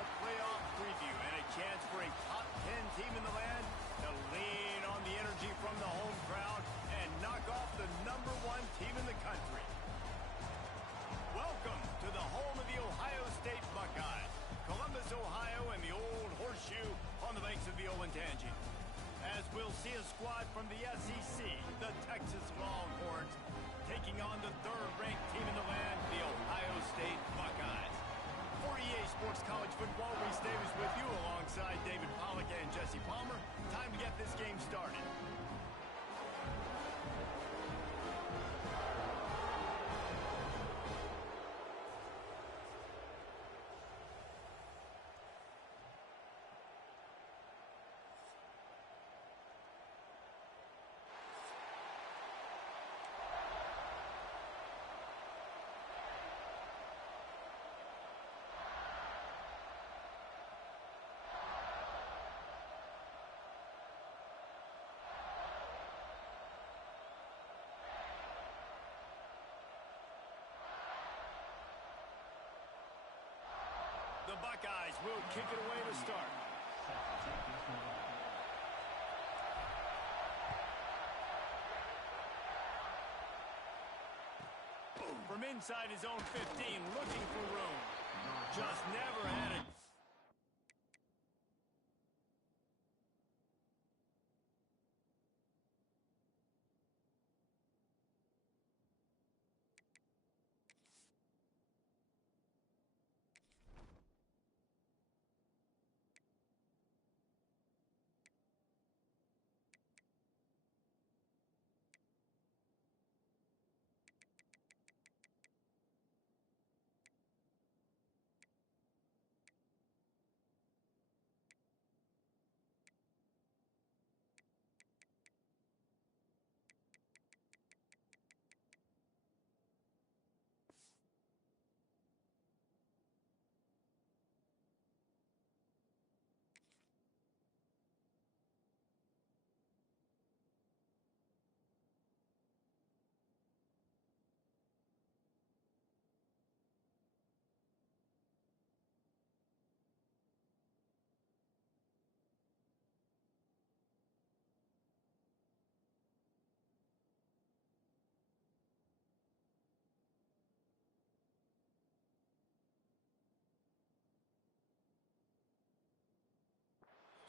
football playoff preview and a chance for a top 10 team in the land to lean on the energy from the home crowd and knock off the #1 team in the country. Welcome to the home of the Ohio State Buckeyes, Columbus, Ohio, and the Old Horseshoe on the banks of the Olentangy. As we'll see a squad from the SEC, the Texas Longhorns, taking on the 3rd-ranked team in the land, the Ohio State Buckeyes. For EA Sports College Football, Reese Davis with you alongside David Pollack and Jesse Palmer. Time to get this game started. The Buckeyes will kick it away to start. From inside his own 15, looking for room. Just never had it.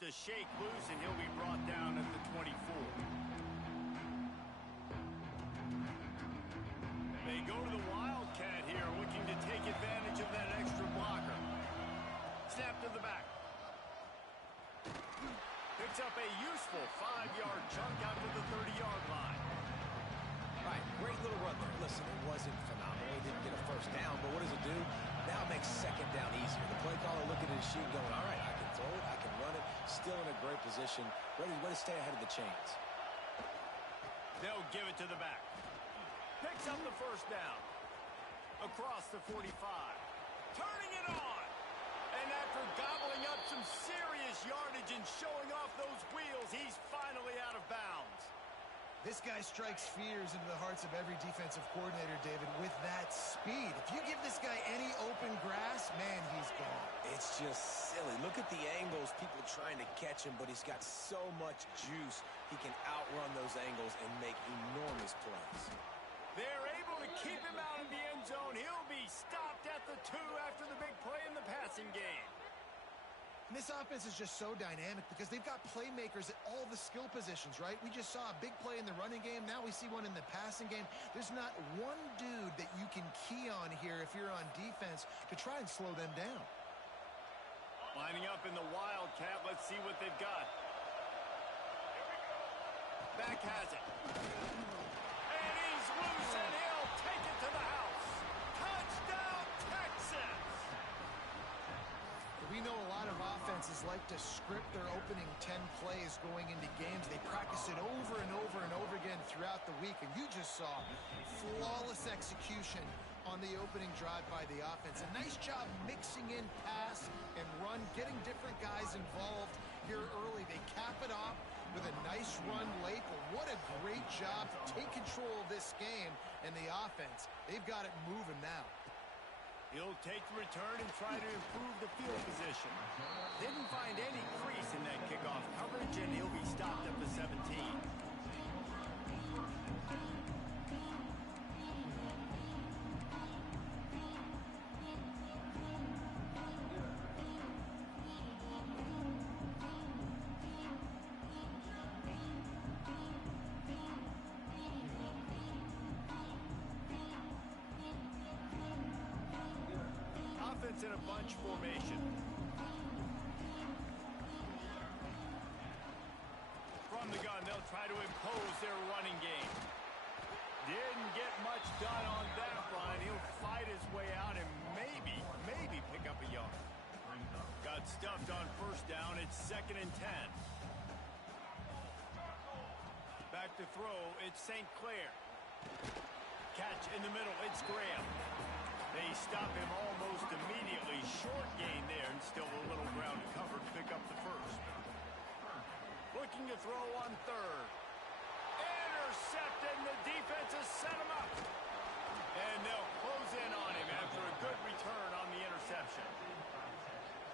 To shake loose, and he'll be brought down at the 24. They go to the Wildcat here, looking to take advantage of that extra blocker. Snap to the back. Picks up a useful 5-yard chunk out to the 30-yard line. All right, great little run there. Listen, it wasn't phenomenal. He didn't get a first down, but what does it do? Now it makes 2nd down easier. The play caller looking at his sheet going, all right, I can throw it, I can run it, still in a great position, ready to stay ahead of the chains. They'll give it to the back. Picks up the first down. Across the 45. Turning it on. And after gobbling up some serious yardage and showing off those wheels, he's finally out of bounds. This guy strikes fears into the hearts of every defensive coordinator, David, with that speed. If you give this guy any open grass, man, he's gone. It's just silly. Look at the angles, people trying to catch him, but he's got so much juice. He can outrun those angles and make enormous plays. They're able to keep him out of the end zone. He'll be stopped at the 2 after the big play in the passing game. And this offense is just so dynamic because they've got playmakers at all the skill positions, right? We just saw a big play in the running game. Now we see one in the passing game. There's not one dude that you can key on here if you're on defense to try and slow them down. Lining up in the Wildcat. Let's see what they've got. Back has it. And he's loose, and he'll take it to the house. Touchdown, Texas! We know a lot of offenses like to script their opening 10 plays going into games. They practice it over and over and over again throughout the week, and you just saw flawless execution on the opening drive by the offense. A nice job mixing in pass and run, getting different guys involved here early. They cap it off with a nice run late, but what a great job to take control of this game and the offense. They've got it moving now. He'll take the return and try to improve the field position. Didn't find any crease in that kickoff coverage, and he'll be stopped at the 17. In a bunch formation. From the gun, they'll try to impose their running game. Didn't get much done on that front. He'll fight his way out and maybe pick up a yard. Got stuffed on first down. It's 2nd and 10. Back to throw. It's St. Clair. Catch in the middle. It's Graham. They stop him almost immediately. Short gain there, and still a little ground to cover to pick up the first. Looking to throw on 3rd. Intercepted, and the defense has set him up. And they'll close in on him after a good return on the interception.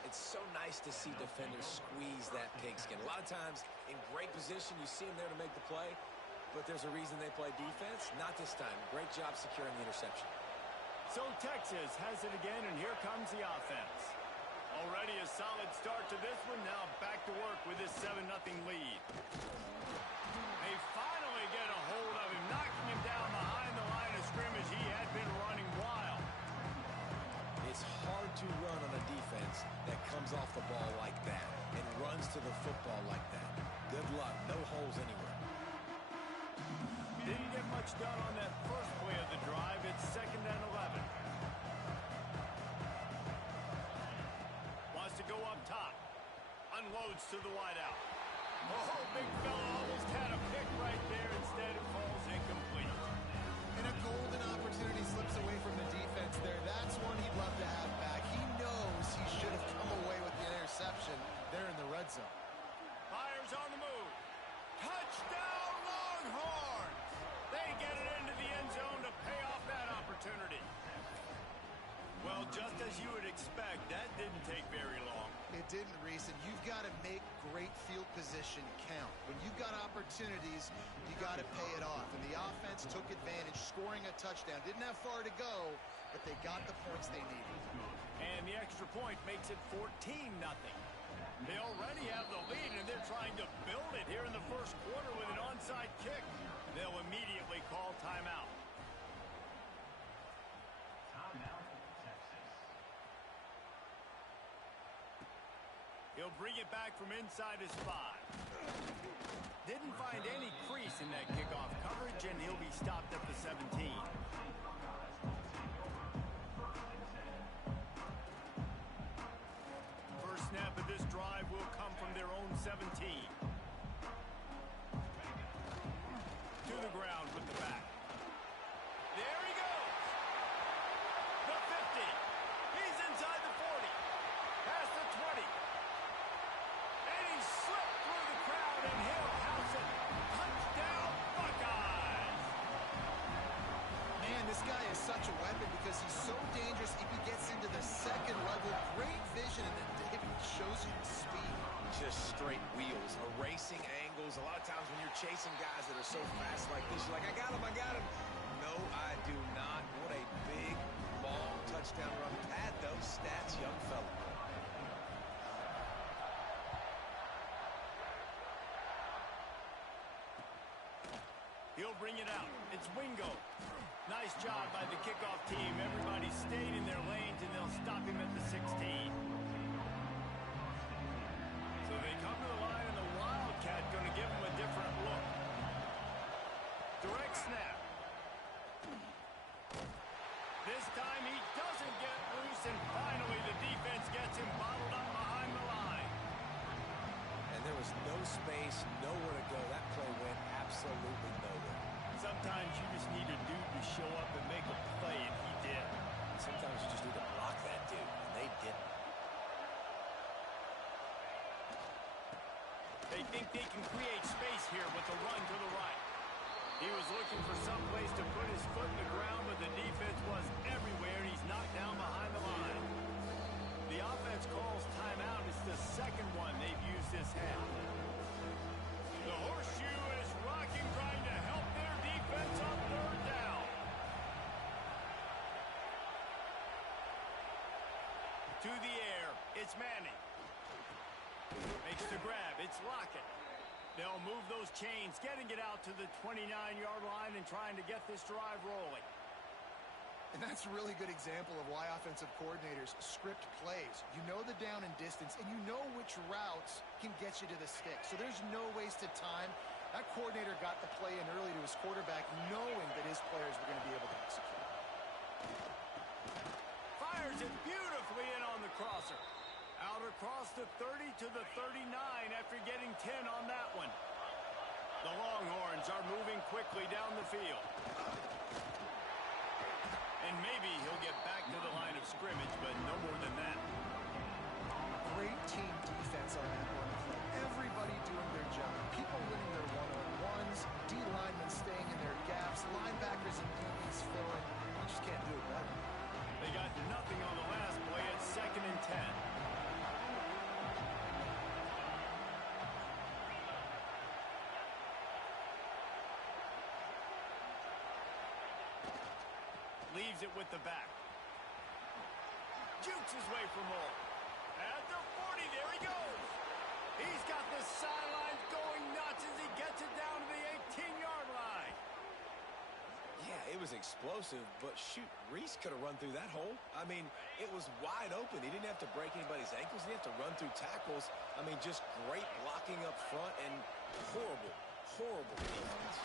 It's so nice to see defenders squeeze that pigskin. A lot of times, in great position, you see them there to make the play, but there's a reason they play defense. Not this time. Great job securing the interception. So Texas has it again, and here comes the offense. Already a solid start to this one. Now back to work with this 7-0 lead. They finally get a hold of him, knocking him down behind the line of scrimmage. He had been running wild. It's hard to run on a defense that comes off the ball like that and runs to the football like that. Good luck. No holes anywhere. Didn't get much done on that first play of the drive. It's 2nd and 11. Wants to go up top. Unloads to the wideout. Oh, big fella almost had a pick right there. Instead, it falls incomplete. And a golden opportunity slips away from the defense there. That's one he'd love to have back. He knows he should have come away with the interception there in the red zone. Fires on the move. Touchdown, Longhorns! They get it into the end zone to pay off that opportunity. Well, just as you would expect, that didn't take very long. It didn't, Reese, and you've got to make great field position count. When you've got opportunities, you got to pay it off. And the offense took advantage, scoring a touchdown. Didn't have far to go, but they got the points they needed. And the extra point makes it 14-0. They already have the lead, and they're trying to build it here in the first quarter with an onside kick. They'll immediately call timeout. He'll bring it back from inside his 5. Didn't find any crease in that kickoff coverage, and he'll be stopped at the 17. First snap of this drive will come from their own 17. To the ground with the back. There he goes. The 50. He's inside the 40. Past the 20. And he slipped through the crowd, and he'll house it. Touchdown, Buckeyes. Man, this guy is such a weapon because he's so dangerous if he gets into the second level. Great vision, and then David shows you the speed. Just straight wheels, erasing angles. A lot of times when you're chasing guys that are so fast like this, you're like, I got him. No, I do not. What a big, long touchdown run. Pad those stats, young fella. He'll bring it out. It's Wingo. Nice job by the kickoff team. Everybody stayed in their lanes, and they'll stop him at the 16. So they come to the line, and the Wildcat going to give him a different look. Direct snap. This time he doesn't get loose, and finally the defense gets him bottled up behind the line. And there was no space, nowhere to go. That play went absolutely nowhere. Sometimes you just need a dude to show up and make a play, and he did. Sometimes you just need to block that dude, and they didn't. They think they can create space here with the run to the right. He was looking for some place to put his foot in the ground, but the defense was everywhere, and he's knocked down behind the line. The offense calls timeout. It's the second one they've used this half. The horseshoe is rocking, trying to help their defense on third down. To the air, it's Manning. Makes the grab, it's Lockett. They'll move those chains, getting it out to the 29-yard line and trying to get this drive rolling. And that's a really good example of why offensive coordinators script plays. You know the down and distance, and you know which routes can get you to the stick. So there's no wasted time. That coordinator got the play in early to his quarterback, knowing that his players were going to be able to execute. Fires it beautifully in on the crosser. Out across the 30 to the 39 after getting 10 on that one. The Longhorns are moving quickly down the field. And maybe he'll get back to the line of scrimmage, but no more than that. Great team defense on that one play. Everybody doing their job. People winning their one-on-ones, D-linemen staying in their gaps, linebackers and DBs filling. You just can't do it better. They got nothing on the last play at 2nd and 10. Leaves it with the back. Jukes his way for more. At the 40, there he goes. He's got the sidelines going nuts as he gets it down to the 18-yard line. Yeah, it was explosive, but shoot, Reese could have run through that hole. I mean, it was wide open. He didn't have to break anybody's ankles. He didn't have to run through tackles. I mean, just great blocking up front and horrible defense.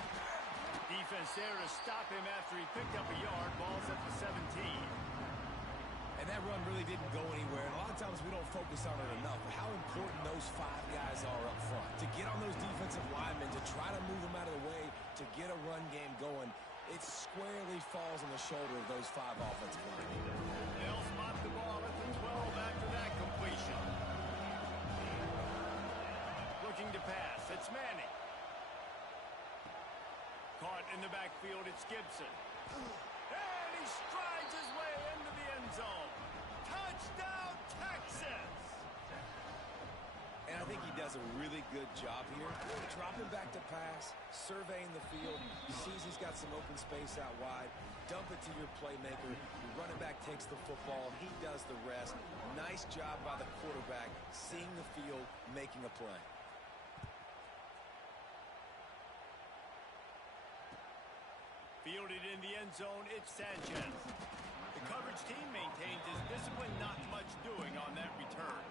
Defense there to stop him after he picked up a yard. Ball's at the 17. And that run really didn't go anywhere. And a lot of times we don't focus on it enough. How important those 5 guys are up front. To get on those defensive linemen, to try to move them out of the way, to get a run game going, it squarely falls on the shoulder of those 5 offensive linemen. They'll spot the ball at the 12 after that completion. Looking to pass. It's Manning. Caught in the backfield, it's Gibson. And he strides his way into the end zone. Touchdown, Texas! And I think he does a really good job here. Dropping back to pass, surveying the field, sees he's got some open space out wide, dump it to your playmaker, your running back takes the football, he does the rest. Nice job by the quarterback, seeing the field, making a play. Fielded in the end zone, it's Sanchez. The coverage team maintains his discipline, not much doing on that return.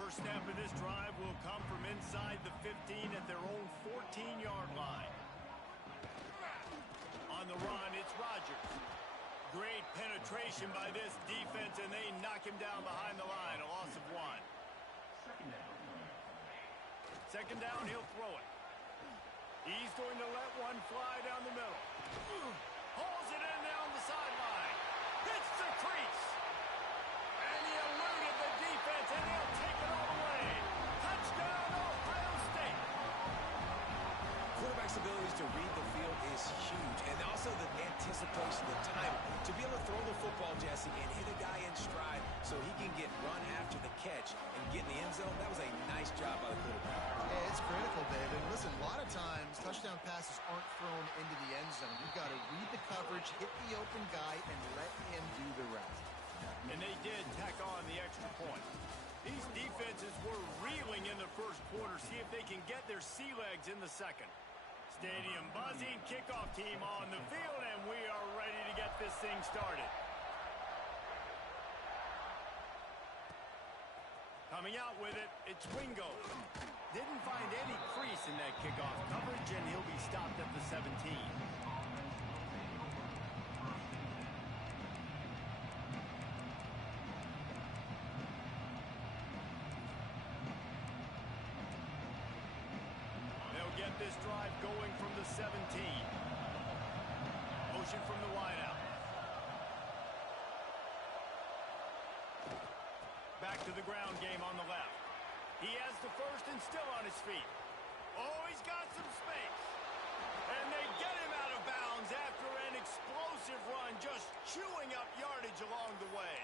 First snap of this drive will come from inside the 15 at their own 14-yard line. On the run, it's Rodgers. Great penetration by this defense, and they knock him down behind the line. A loss of 1. Second down, he'll throw it. He's going to let one fly down the middle. Hauls it in down the sideline. Hits the crease. And he eluded the defense, and he'll take it all the way. Touchdown, Ohio State. Quarterback's abilities to read the field is huge, and also the anticipation, the time to be able to throw the football, Jesse, and hit a guy in stride so he can get run after the catch and get in the end zone. That was a nice job by the quarterback. Yeah, it's critical, David. Listen, a lot of times touchdown passes aren't thrown into the end zone. You've got to read the coverage, hit the open guy, and let him do the rest. And they did tack on the extra point. These defenses were reeling in the first quarter. See if they can get their sea legs in the second. Stadium buzzing, kickoff team on the field, and we are ready to get this thing started. Coming out with it, it's Wingo. Didn't find any crease in that kickoff coverage, and he'll be stopped at the 17. Get this drive going from the 17. Motion from the wideout. to the ground game on the left. He has the first and still on his feet. Oh, he's got some space. And they get him out of bounds after an explosive run, just chewing up yardage along the way.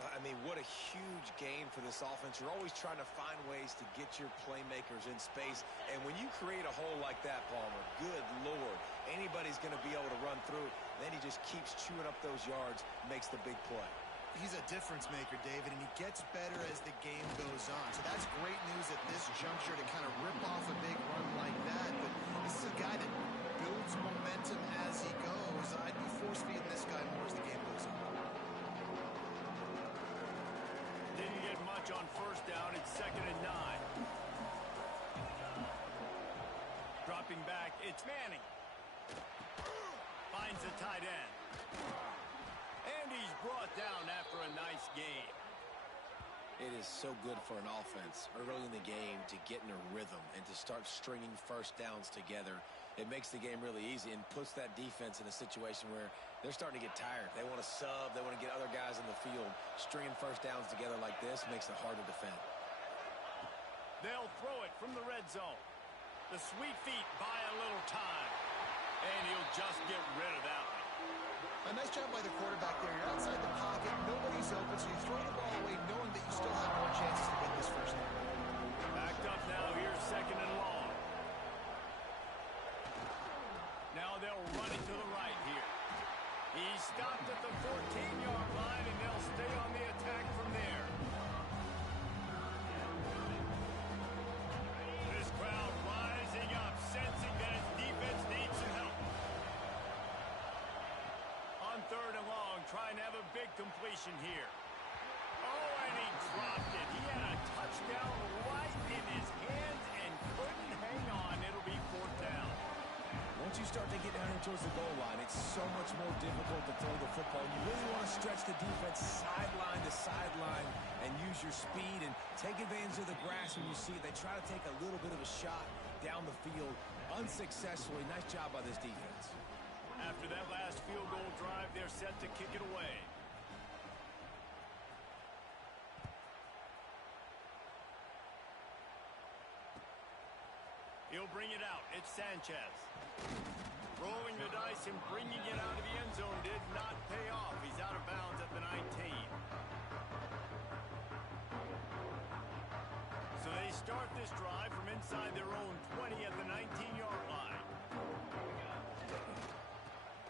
I mean, what a huge game for this offense. You're always trying to find ways to get your playmakers in space. And when you create a hole like that, Palmer, good Lord, anybody's going to be able to run through. Then he just keeps chewing up those yards, makes the big play. He's a difference maker, David, and he gets better as the game goes on. So that's great news at this juncture to kind of rip off a big run like that. But this is a guy that builds momentum as he goes. I'd be force-feeding this guy more as the game goes on. Didn't get much on first down. It's 2nd and 9. Dropping back, it's Manning. Finds a tight end. And he's brought down after a nice game. It is so good for an offense early in the game to get in a rhythm and to start stringing first downs together. It makes the game really easy and puts that defense in a situation where they're starting to get tired. They want to sub. They want to get other guys in the field. Stringing first downs together like this makes it hard to defend. They'll throw it from the red zone. The sweet feet buy a little time. And he'll just get rid of that one. A nice job by the quarterback there. You're outside the pocket. Nobody's open, so you throw the ball away knowing that you still have more chances to get this first down. Backed up now. Here's 2nd and long. Now they'll run it to the right here. He's stopped at the 14-yard line, and they'll stay on the attack from there. This crowd rising up, sensing that its defense needs some help. On 3rd and long, trying to have a big completion here. Oh, and he dropped it. He had a touchdown right in his hands and couldn't hang on. It'll be 4th down. Once you start to get down here towards the goal line, it's so much more difficult to throw the football. You really want to stretch the defense sideline to sideline and use your speed and take advantage of the grass when you see it. They try to take a little bit of a shot down the field unsuccessfully. Nice job by this defense. After that last field goal drive, they're set to kick it away. He'll bring it out. It's Sanchez. Rolling the dice and bringing it out of the end zone did not pay off. He's out of bounds at the 19. So they start this drive from inside their own 20 at the 19-yard line.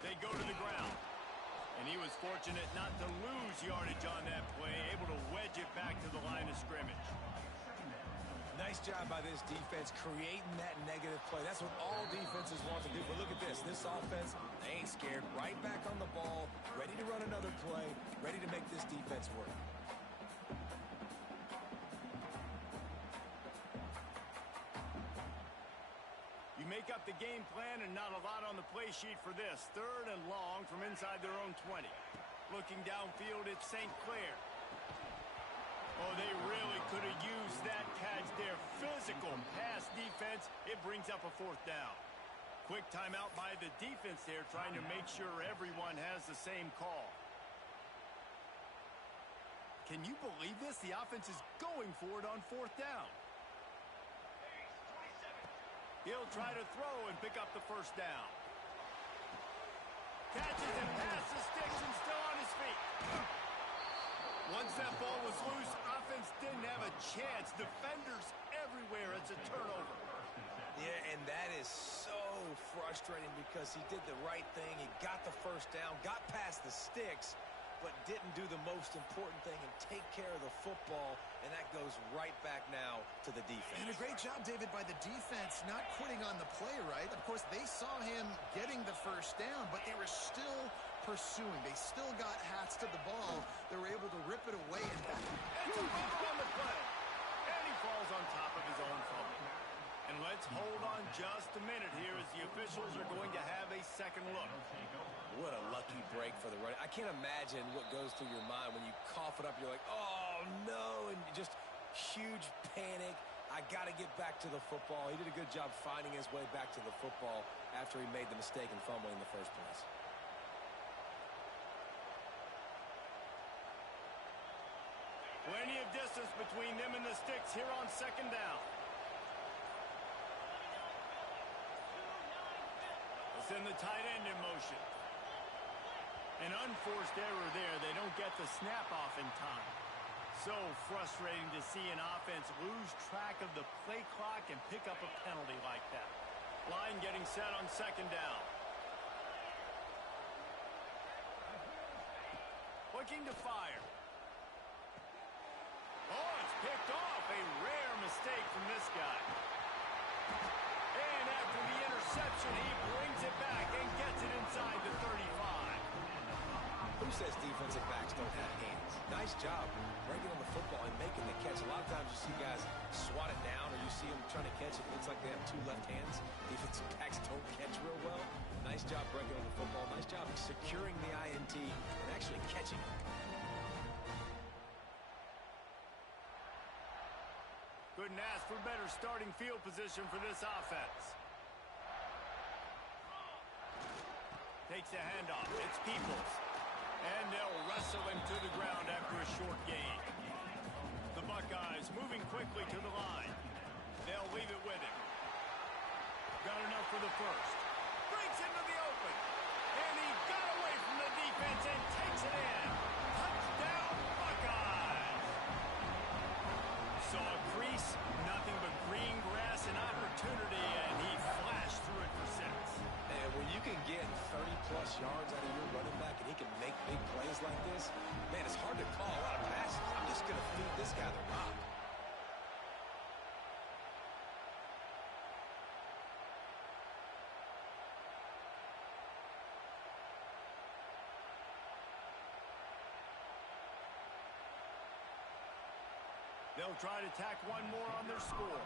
They go to the ground. And he was fortunate not to lose yardage on that play, able to wedge it back to the line of scrimmage. Nice job by this defense creating that negative play. That's what all defenses want to do. But look at this. This offense, they ain't scared. Right back on the ball, ready to run another play, ready to make this defense work. You make up the game plan and not a lot on the play sheet for this. 3rd and long from inside their own 20. Looking downfield, it's St. Clair. Oh, they really could have used that catch there. Physical pass defense. It brings up a 4th down. Quick timeout by the defense there, trying to make sure everyone has the same call. Can you believe this? The offense is going for it on 4th down. He'll try to throw and pick up the first down. Catches and passes, sticks, and still on his feet. Once that ball was loose, offense didn't have a chance. Defenders everywhere. It's a turnover. Yeah, and that is so frustrating because he did the right thing. He got the first down, got past the sticks, but didn't do the most important thing and take care of the football, and that goes right back now to the defense. And a great job, David, by the defense not quitting on the play, right? Of course, they saw him getting the first down, but they were still pursuing. They still got hats to the ball. They were able to rip it away and back. It's a fumble on the play. And he falls on top of his own fumble. And let's hold on just a minute here as the officials are going to have a second look. What a lucky break for the run. I can't imagine what goes through your mind when you cough it up. You're like, oh, no, and just huge panic. I got to get back to the football. He did a good job finding his way back to the football after he made the mistake and fumble in the first place. Plenty of between them and the sticks here on second down. Let's send the tight end in motion. An unforced error there. They don't get the snap off in time. So frustrating to see an offense lose track of the play clock and pick up a penalty like that. Line getting set on second down. Looking to fire. Oh, it's picked off. A rare mistake from this guy. And after the interception, he brings it back and gets it inside the 35. Who says defensive backs don't have hands? Nice job breaking on the football and making the catch. A lot of times you see guys swat it down or you see them trying to catch it. It looks like they have two left hands. Defensive backs don't catch real well. Nice job breaking on the football. Nice job securing the INT and actually catching it. Couldn't ask for better starting field position for this offense. Takes a handoff. It's Peoples. And they'll wrestle him to the ground after a short gain. The Buckeyes moving quickly to the line. They'll leave it with him. Got enough for the first. Breaks into the open. And he got away from the defense and takes it in. Touchdown, Buckeyes! Saw a crease, nothing but green grass and opportunity, and he flashed through it for 6. And when you can get 30-plus yards out of your running back and he can make big plays like this, man, it's hard to call a lot of passes. I'm just going to feed this guy the rock. They'll try to tack one more on their score.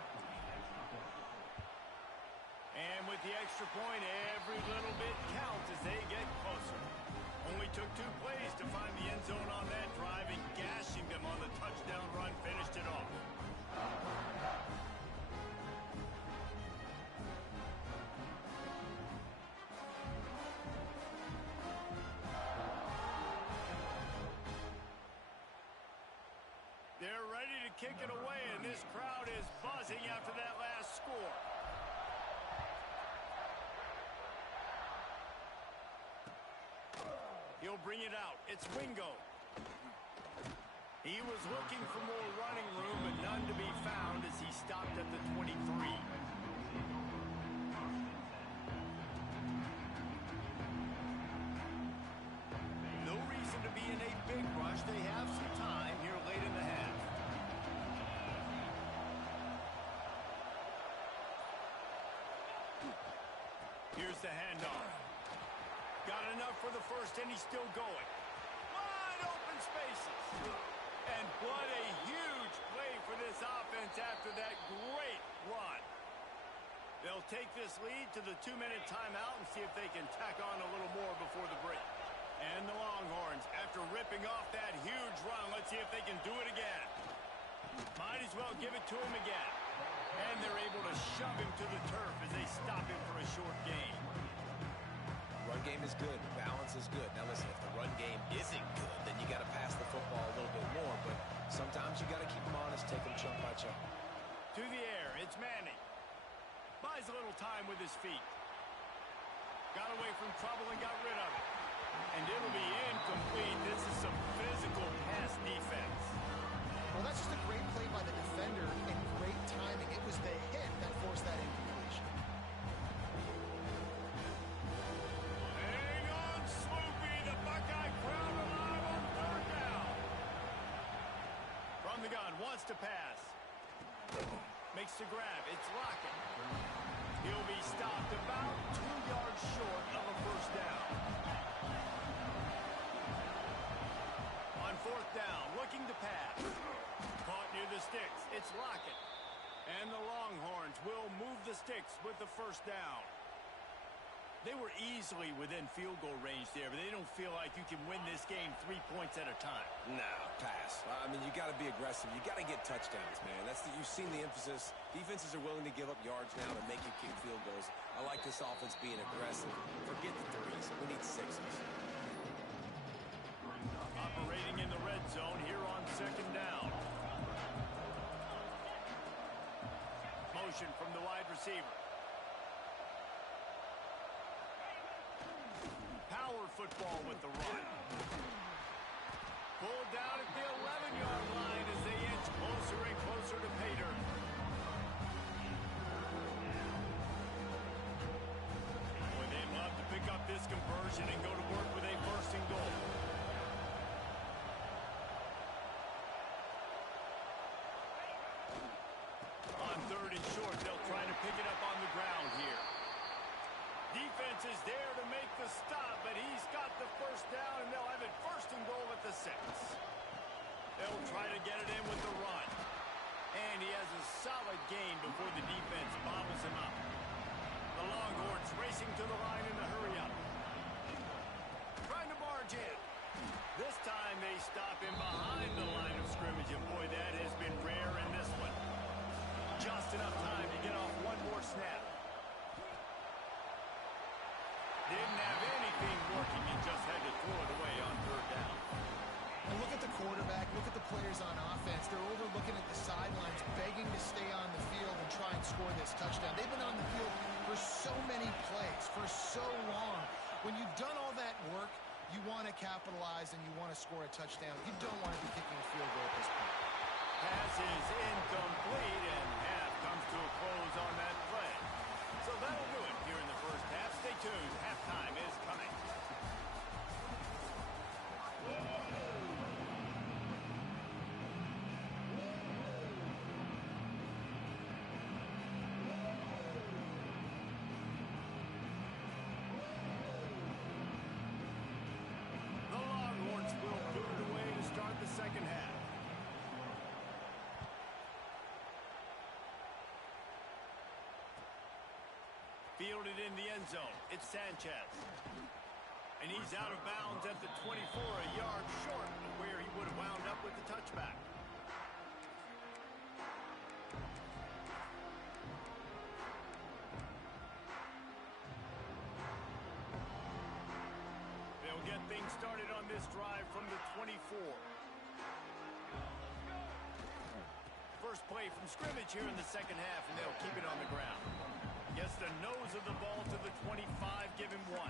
And with the extra point, every little bit counts as they get closer. Only took 2 plays to find the end zone on that drive, and gashing them on the touchdown run finished it off. They're ready to kick it away, and this crowd is buzzing after that last score. He'll bring it out. It's Wingo. He was looking for more running room, but none to be found as he stopped at the 23. No reason to be in a big rush. They have some time here late in the half. Here's the handoff. Got enough for the first, and he's still going. Wide open spaces. And what a huge play for this offense after that great run. They'll take this lead to the 2-minute timeout and see if they can tack on a little more before the break. And the Longhorns, after ripping off that huge run, let's see if they can do it again. Might as well give it to him again. And they're able to shove him to the turf as they stop him for a short gain. Run game is good. Balance is good. Now listen, if the run game isn't good, then you got to pass the football a little bit more. But sometimes you got to keep them honest, take them chunk by chunk. To the air, it's Manning. Buys a little time with his feet. Got away from trouble and got rid of it. And it'll be incomplete. This is some physical pass defense. Well, that's just a great play by the defender and great timing. It was the hit that forced that incompletion. Hang on, Sloopy. The Buckeye crowd alive on 3rd down. From the gun, wants to pass. Makes the grab. It's Lockett. He'll be stopped about 2 yards short of a first down. On 4th down, looking to pass. Caught near the sticks. It's Lockett. And the Longhorns will move the sticks with the first down. They were easily within field goal range there, but they don't feel like you can win this game 3 points at a time. No, pass. I mean, you got to be aggressive. You got to get touchdowns, man. You've seen the emphasis. Defenses are willing to give up yards now to make you kick field goals. I like this offense being aggressive. Forget the 3s. We need 6s. Operating in the red zone here on 2nd down. motion from the wide receiver. Power football with the run. Pulled down at the 11-yard line as they inch closer and closer to pay dirt. Boy, they'd love to pick up this conversion and go to work with a first and goal. On third and short, they'll try to pick it up on the ground here. Defense is there to make the stop, but he's got the first down, and they'll have it first and goal at the 6. They'll try to get it in with the run. And he has a solid gain before the defense bobbles him up. The Longhorns racing to the line in a hurry up. Trying to barge in. This time they stop him behind the line of scrimmage, and boy, that has been rare in this one. Just enough time to get off one more snap. Didn't have anything working and just had to throw it away on third down. And look at the quarterback, look at the players on offense. They're overlooking at the sidelines, begging to stay on the field and try and score this touchdown. They've been on the field for so many plays, for so long. When you've done all that work, you want to capitalize and you want to score a touchdown. You don't want to be kicking a field goal at this point. Pass is incomplete, and half comes to a close on that play. So that'll do it here in the first half. Stay tuned. Halftime is coming. The Longhorns will boot it away to start the second half. Fielded in the end zone. It's Sanchez. And he's out of bounds at the 24, a yard short of where he would have wound up with the touchback. They'll get things started on this drive from the 24. First play from scrimmage here in the second half, and they'll keep it on the ground. Gets the nose of the ball to the 25, give him 1.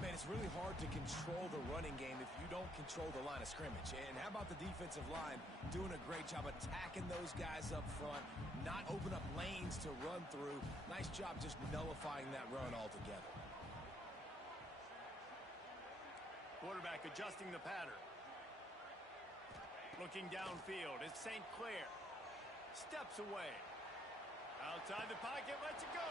Man, it's really hard to control the running game if you don't control the line of scrimmage. And how about the defensive line doing a great job attacking those guys up front, not open up lanes to run through. Nice job just nullifying that run altogether. Quarterback adjusting the pattern. Looking downfield, it's St. Clair. Steps away. Outside the pocket, lets it go.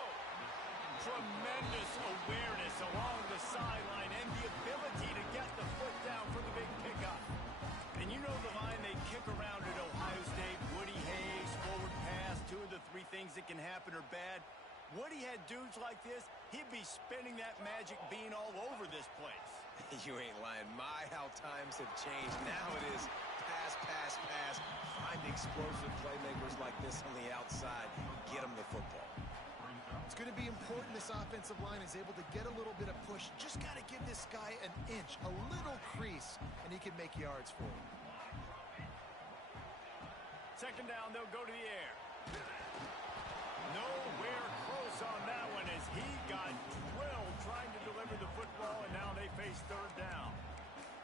Tremendous awareness along the sideline and the ability to get the foot down for the big pickup. And you know the line they kick around at Ohio State, Woody Hayes, forward pass, 2 of the 3 things that can happen are bad. Woody had dudes like this, he'd be spinning that magic bean all over this place. You ain't lying. My, how times have changed. Now it is pass, pass, pass. Find explosive playmakers like this on the outside. Get them the football. It's going to be important this offensive line is able to get a little bit of push. Just got to give this guy an inch, a little crease, and he can make yards for him. Second down, they'll go to the air. Nowhere close on that one as he got drilled trying to deliver the football, and now they face third down.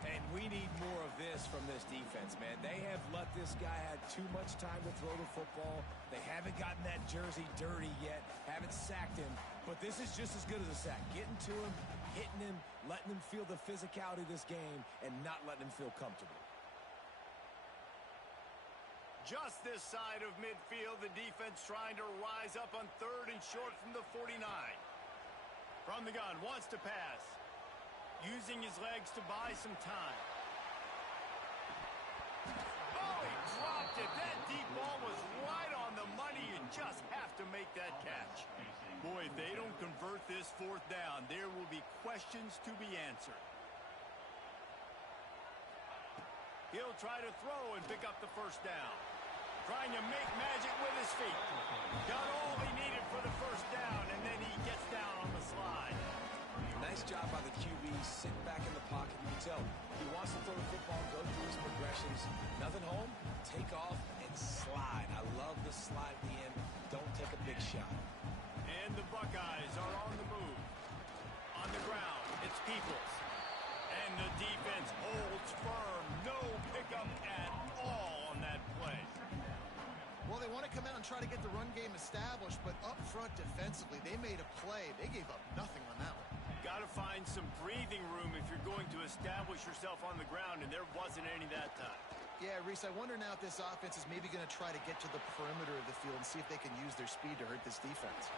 And we need more of this from this defense, man. They have let this guy have too much time to throw the football. They haven't gotten that jersey dirty yet, haven't sacked him. But this is just as good as a sack. Getting to him, hitting him, letting him feel the physicality of this game, and not letting him feel comfortable. Just this side of midfield, the defense trying to rise up on third and short from the 49. From the gun, wants to pass. Using his legs to buy some time. Oh, he dropped it. That deep ball was right on the money. You just have to make that catch. Boy, if they don't convert this fourth down, there will be questions to be answered. He'll try to throw and pick up the first down. Trying to make magic with his feet. Got all he needed for the first down, and then he gets down on the slide. Nice job by the QB, sitting back in the pocket. You can tell he wants to throw the football, go through his progressions. Nothing home, take off, and slide. I love the slide at the end. Don't Fitzpeoples. And the defense holds firm. No pickup at all on that play. Well, they want to come out and try to get the run game established, but up front defensively, they made a play. They gave up nothing on that one. Got to find some breathing room if you're going to establish yourself on the ground, and there wasn't any that time. Yeah, Reese, I wonder now if this offense is maybe going to try to get to the perimeter of the field and see if they can use their speed to hurt this defense.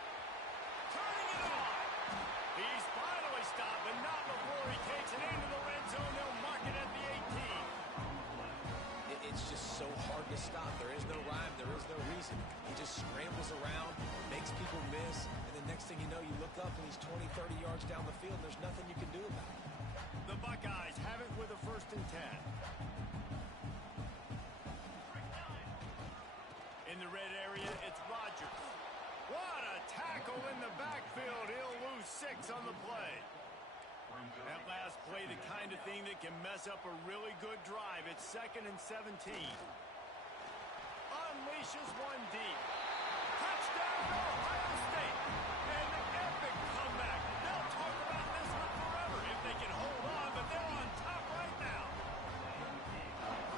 Turning it on. He's finally stopped, but not before he takes it into the red zone. They'll mark it at the 18. It's just so hard to stop. There is no rhyme. There is no reason. He just scrambles around, makes people miss, and the next thing you know, you look up and he's 20, 30 yards down the field. There's nothing you can do about it. The Buckeyes have it with a 1st and 10. In the red area, it's Rodgers. What a tackle in the backfield. He'll lose 6 on the play. That last play, the kind of thing that can mess up a really good drive. It's 2nd and 17. Unleashes one deep. Touchdown, Ohio State. And an epic comeback. They'll talk about this one forever if they can hold on, but they're on top right now.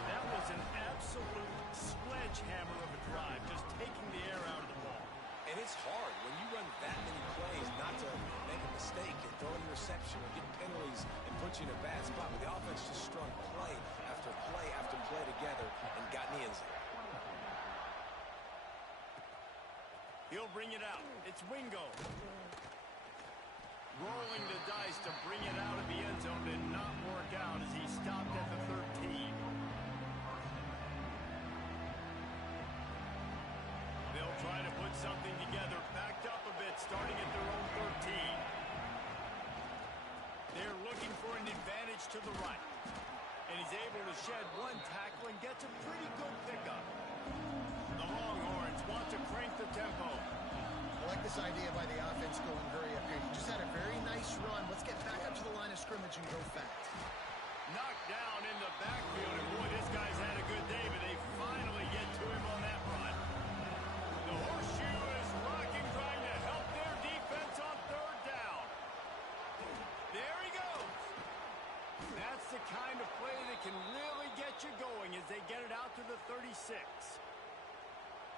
That was an absolute sledgehammer of a drive, just taking the air out of the ball. And it's hard when you run that many plays not to make a mistake and throw an interception or get penalties and put you in a bad spot. But the offense just strung play after play after play together and got in the end zone. He'll bring it out. It's Wingo. Rolling the dice to bring it out of the end zone did not work out as he stopped at the 13. They'll try to put something together, backed up a bit, starting at their own 13. They're looking for an advantage to the right. And he's able to shed one tackle and gets a pretty good pickup. The Longhorns want to crank the tempo. I like this idea by the offense going hurry up here. You just had a very nice run. Let's get back up to the line of scrimmage and go fast. Knocked down in the backfield, and boy, this guy's had a good day, but they finally get to him on that run. The horseshoe is rocking, trying to help their defense on 3rd down. There he goes. That's the kind of play that can really get you going as they get it out to the 36.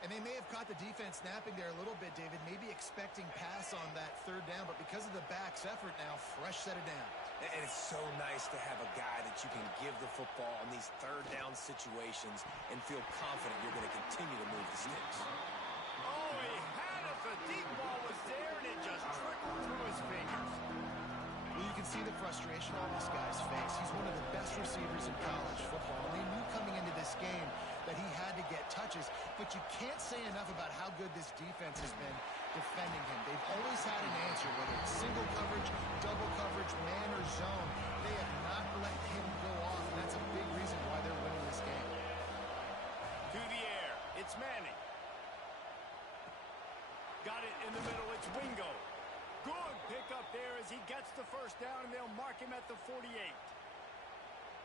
And they may have caught the defense snapping there a little bit, David, maybe expecting pass on that 3rd down, but because of the back's effort now, fresh set of downs. And it's so nice to have a guy that you can give the football in these 3rd down situations and feel confident you're going to continue to move the sticks. Oh, he had it. The deep ball was there, and it just trickled through his fingers. Well, you can see the frustration on this guy's face. He's one of the best receivers in college football. And they knew coming into this game that he had to get touches, but you can't say enough about how good this defense has been defending him. They've always had an answer, whether it's single coverage, double coverage, man or zone. They have not let him go off, and that's a big reason why they're winning this game. To the air, it's Manning. Got it in the middle, it's Wingo. Good pickup there as he gets the 1st down, and they'll mark him at the 48.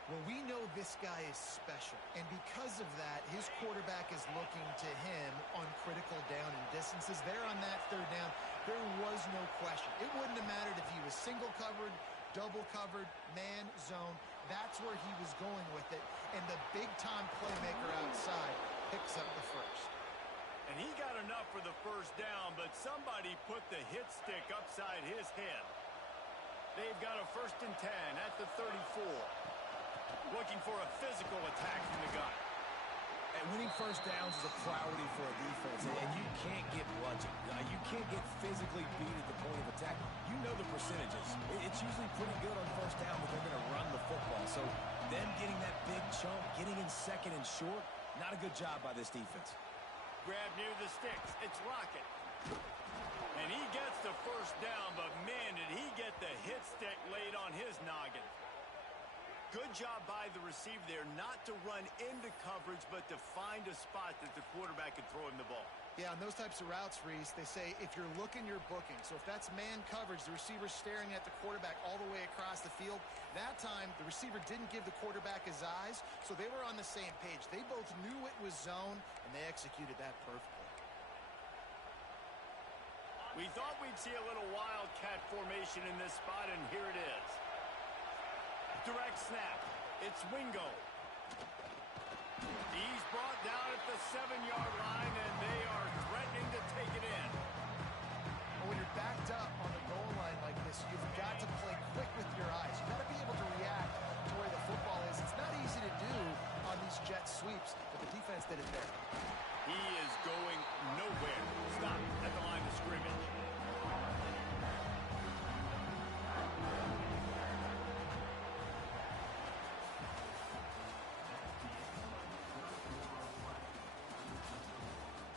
Well, we know this guy is special, and because of that, his quarterback is looking to him on critical down and distances. There on that 3rd down, there was no question. It wouldn't have mattered if he was single covered, double covered, man, zone. That's where he was going with it, and the big-time playmaker outside picks up the 1st. And he got enough for the 1st down, but somebody put the hit stick upside his head. They've got a 1st and 10 at the 34. Looking for a physical attack from the gun. And winning 1st downs is a priority for a defense, and you can't get bludgeoned. You can't get physically beat at the point of attack. You know the percentages. It's usually pretty good on 1st down, but they're going to run the football. So them getting that big chunk, getting in 2nd and short, not a good job by this defense. Grab near the sticks. It's Rocket. And he gets the 1st down, but man, did he get the hit stick laid on his noggin. Good job by the receiver there not to run into coverage, but to find a spot that the quarterback could throw him the ball. Yeah, on those types of routes, Reese, they say if you're looking, you're booking. So if that's man coverage, the receiver's staring at the quarterback all the way across the field. That time, the receiver didn't give the quarterback his eyes, so they were on the same page. They both knew it was zone, and they executed that perfectly. We thought we'd see a little wildcat formation in this spot, and here it is. direct snap. It's Wingo. He's brought down at the 7-yard line, and they are threatening to take it in. When you're backed up on the goal line like this, you've got to play quick with your eyes. You've got to be able to react to where the football is. It's not easy to do on these jet sweeps, but the defense did it there. He is going nowhere. Stop at the line of scrimmage.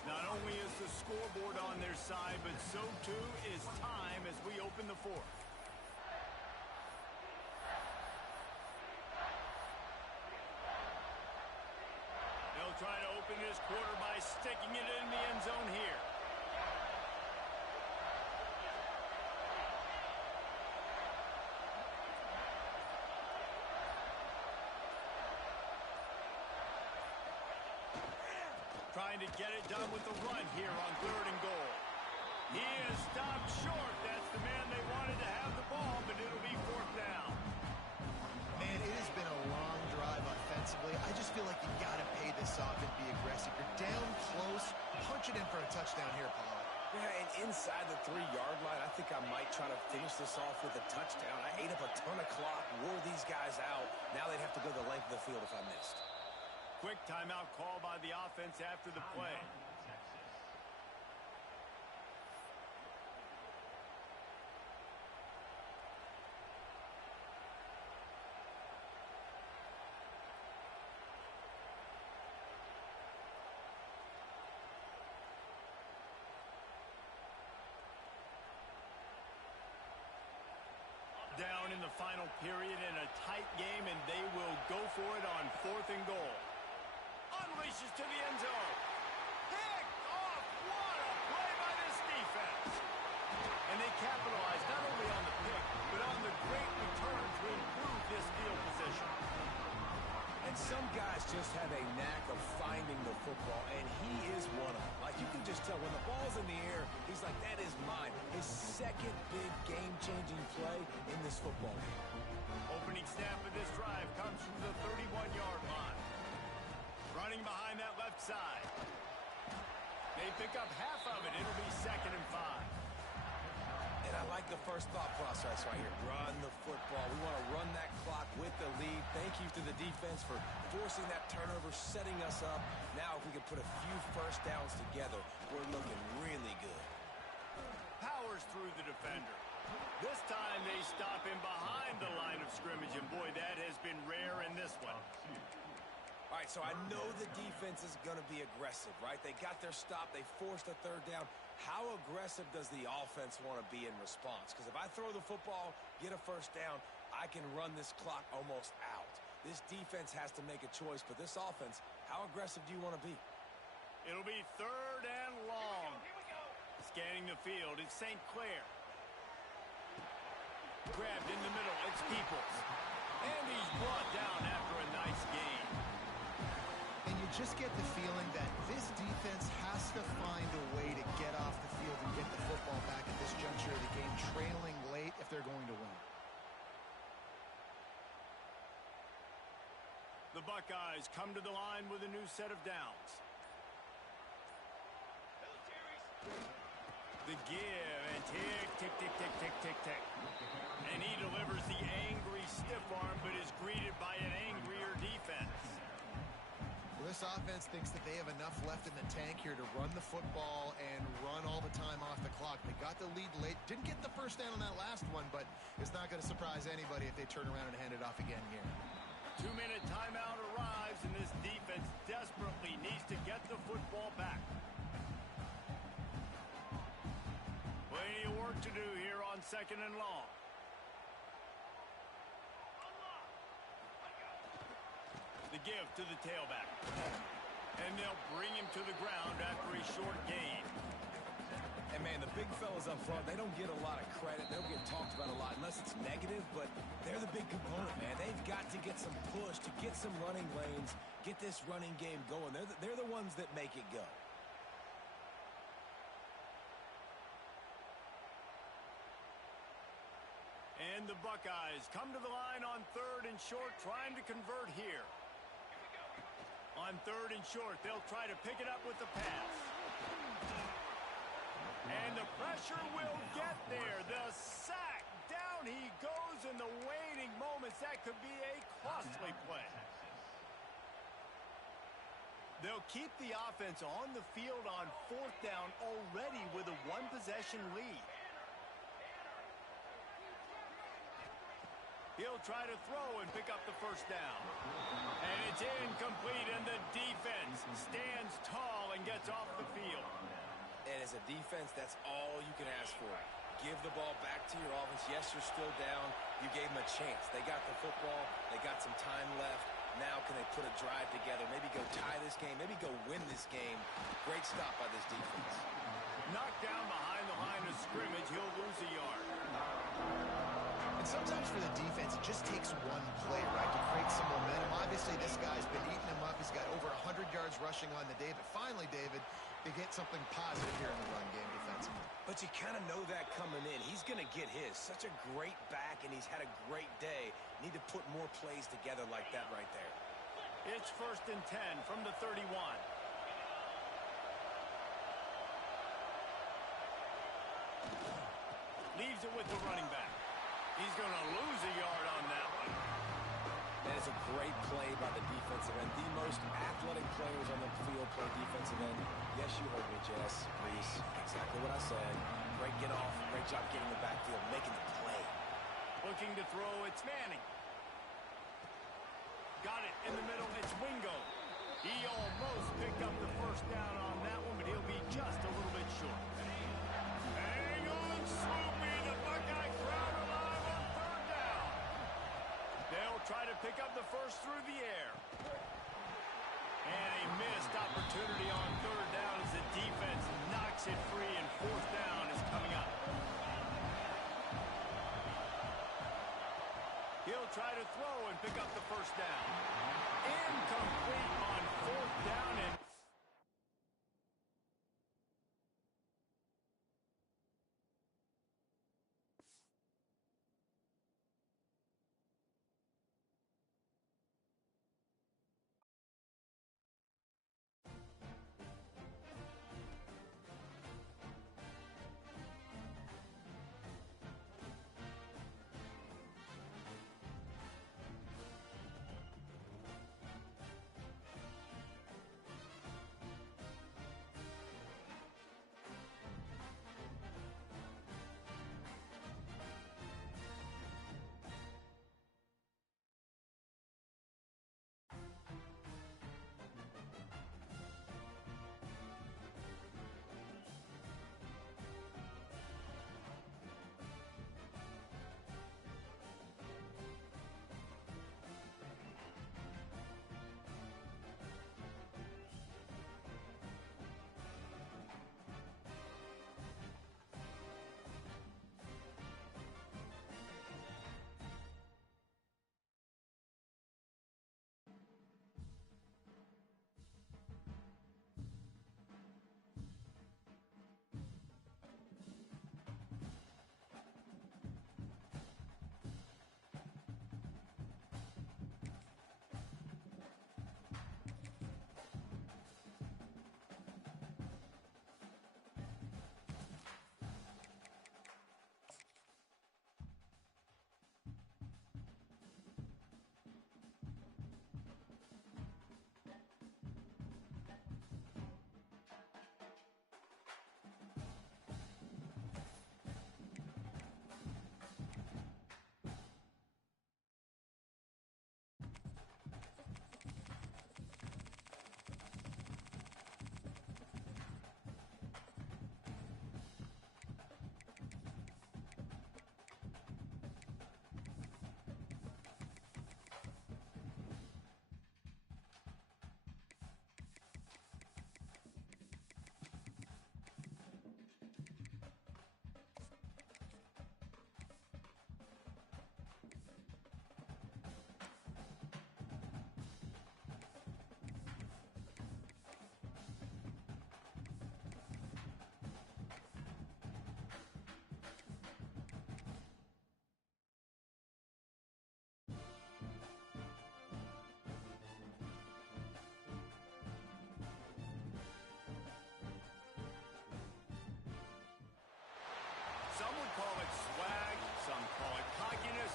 Not only is the scoreboard on their side, but so too is time as we open the fourth. They'll try to open this quarter by sticking it in the end zone here. Trying to get it done with the run here on 3rd and goal. He is stopped short. That's the man they wanted to have the ball, but it'll be 4th down. Man, it has been a long drive offensively. I just feel like you got to pay this off and be aggressive. You're down close. Punch it in for a touchdown here, Paulo. Yeah, and inside the 3-yard line, I think I might try to finish this off with a touchdown. I ate up a ton of clock, wore these guys out. Now they'd have to go the length of the field if I missed. Quick timeout call by the offense after the play. Down in the final period in a tight game, and they will go for it on 4th and goal. Unleashes to the end zone. Picked off. What a play by this defense. And they capitalize not only on the pick, but on the great return to improve this field position. And some guys just have a knack of finding the football, and he is one of them. Like, you can just tell when the ball's in the air, he's like, that is mine. His second big game-changing play in this football game. Opening snap of this drive comes from the 31-yard line. Running behind that left side. They pick up half of it. It'll be 2nd and 5. And I like the first thought process right here. Run the football. We want to run that clock with the lead. Thank you to the defense for forcing that turnover, setting us up. Now if we can put a few first downs together, we're looking really good. Powers through the defender. This time they stop him behind the line of scrimmage, and boy, that has been rare in this one. All right, so I know the defense is going to be aggressive, right? They got their stop. They forced a 3rd down. How aggressive does the offense want to be in response? Because if I throw the football, get a first down, I can run this clock almost out. This defense has to make a choice, but this offense, how aggressive do you want to be? It'll be 3rd and long. Scanning the field, it's St. Clair. Grabbed in the middle, it's Peoples. And he's brought down after a nice gain. And you just get the feeling that this defense has to find a way to get off the field and get the football back at this juncture of the game, trailing late if they're going to win. The Buckeyes come to the line with a new set of downs. The give, and tick, tick, tick, tick, tick, tick, tick. And he delivers the angry stiff arm, but is greeted by an angrier defense. Well, this offense thinks that they have enough left in the tank here to run the football and run all the time off the clock. They got the lead late. Didn't get the first down on that last one, but it's not going to surprise anybody if they turn around and hand it off again here. 2-minute timeout arrives, and this defense desperately needs to get the football back. Plenty of work to do here on 2nd and long. The give to the tailback. And they'll bring him to the ground after a short gain. And, man, the big fellas up front, they don't get a lot of credit. They don't get talked about a lot unless it's negative, but they're the big component, man. They've got to get some push, to get some running lanes, get this running game going. They're the ones that make it go. And And the Buckeyes come to the line on 3rd and short, trying to convert here. On 3rd and short, they'll try to pick it up with the pass. And the pressure will get there. The sack. Down he goes in the waning moments. That could be a costly play. They'll keep the offense on the field on 4th down already with a 1-possession lead. He'll try to throw and pick up the 1st down. And it's incomplete, and the defense stands tall and gets off the field. And as a defense, that's all you can ask for. Give the ball back to your offense. Yes, you're still down. You gave them a chance. They got the football. They got some time left. Now can they put a drive together? Maybe go tie this game. Maybe go win this game. Great stop by this defense. Knocked down behind the line of scrimmage. He'll lose a yard. And sometimes for the defense, it just takes one play, right, to create some momentum. Obviously, this guy's been eating him up. He's got over 100 yards rushing on the day. But finally, David, they get something positive here in the run game defensively. But you kind of know that coming in. He's going to get his. Such a great back, and he's had a great day. Need to put more plays together like that right there. It's 1st and 10 from the 31. Leaves it with the running back. He's going to lose a yard on that one. That is a great play by the defensive end. The most athletic players on the field play defensive end. Yes, you heard me, Jess. Reese, exactly what I said. Great get off. Great job getting the backfield, making the play. Looking to throw, it's Manning. Got it in the middle, it's Wingo. He almost picked up the 1st down on that one, but he'll be just a little bit short. Hang on, Snoopy, the Buckeye crowd alive on 3rd down. They'll try to pick up the 1st through the air. And a missed opportunity on 3rd down as the defense knocks it free, and 4th down is coming up. He'll try to throw and pick up the 1st down. Incomplete on 4th down, and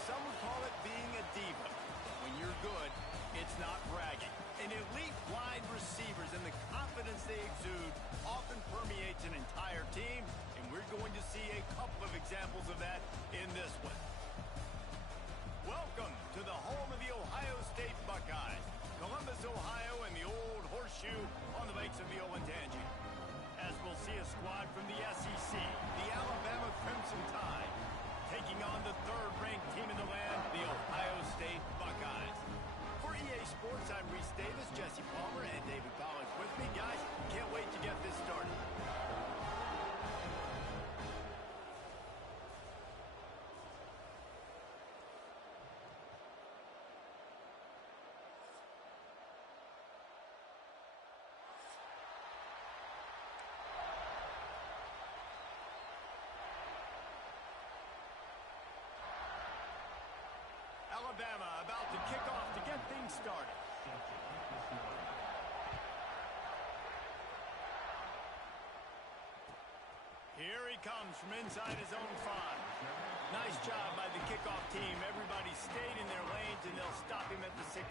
some would call it being a diva. When you're good, it's not bragging. And elite wide receivers and the confidence they exude often permeates an entire team, and we're going to see a couple of examples of that in this one. Welcome to the home of the Ohio State Buckeyes, Columbus, Ohio, and the Old Horseshoe on the banks of the Olentangy. As we'll see a squad from the SEC, the Alabama Crimson Tide, taking on the third-ranked team in the land, the Ohio State Buckeyes. For EA Sports, I'm Reese Davis, Jesse Palmer, and David Pollack with me. Guys, can't wait to get this started. Alabama about to kick off to get things started. Here he comes from inside his own 5. Nice job by the kickoff team. Everybody stayed in their lanes, and they'll stop him at the 16.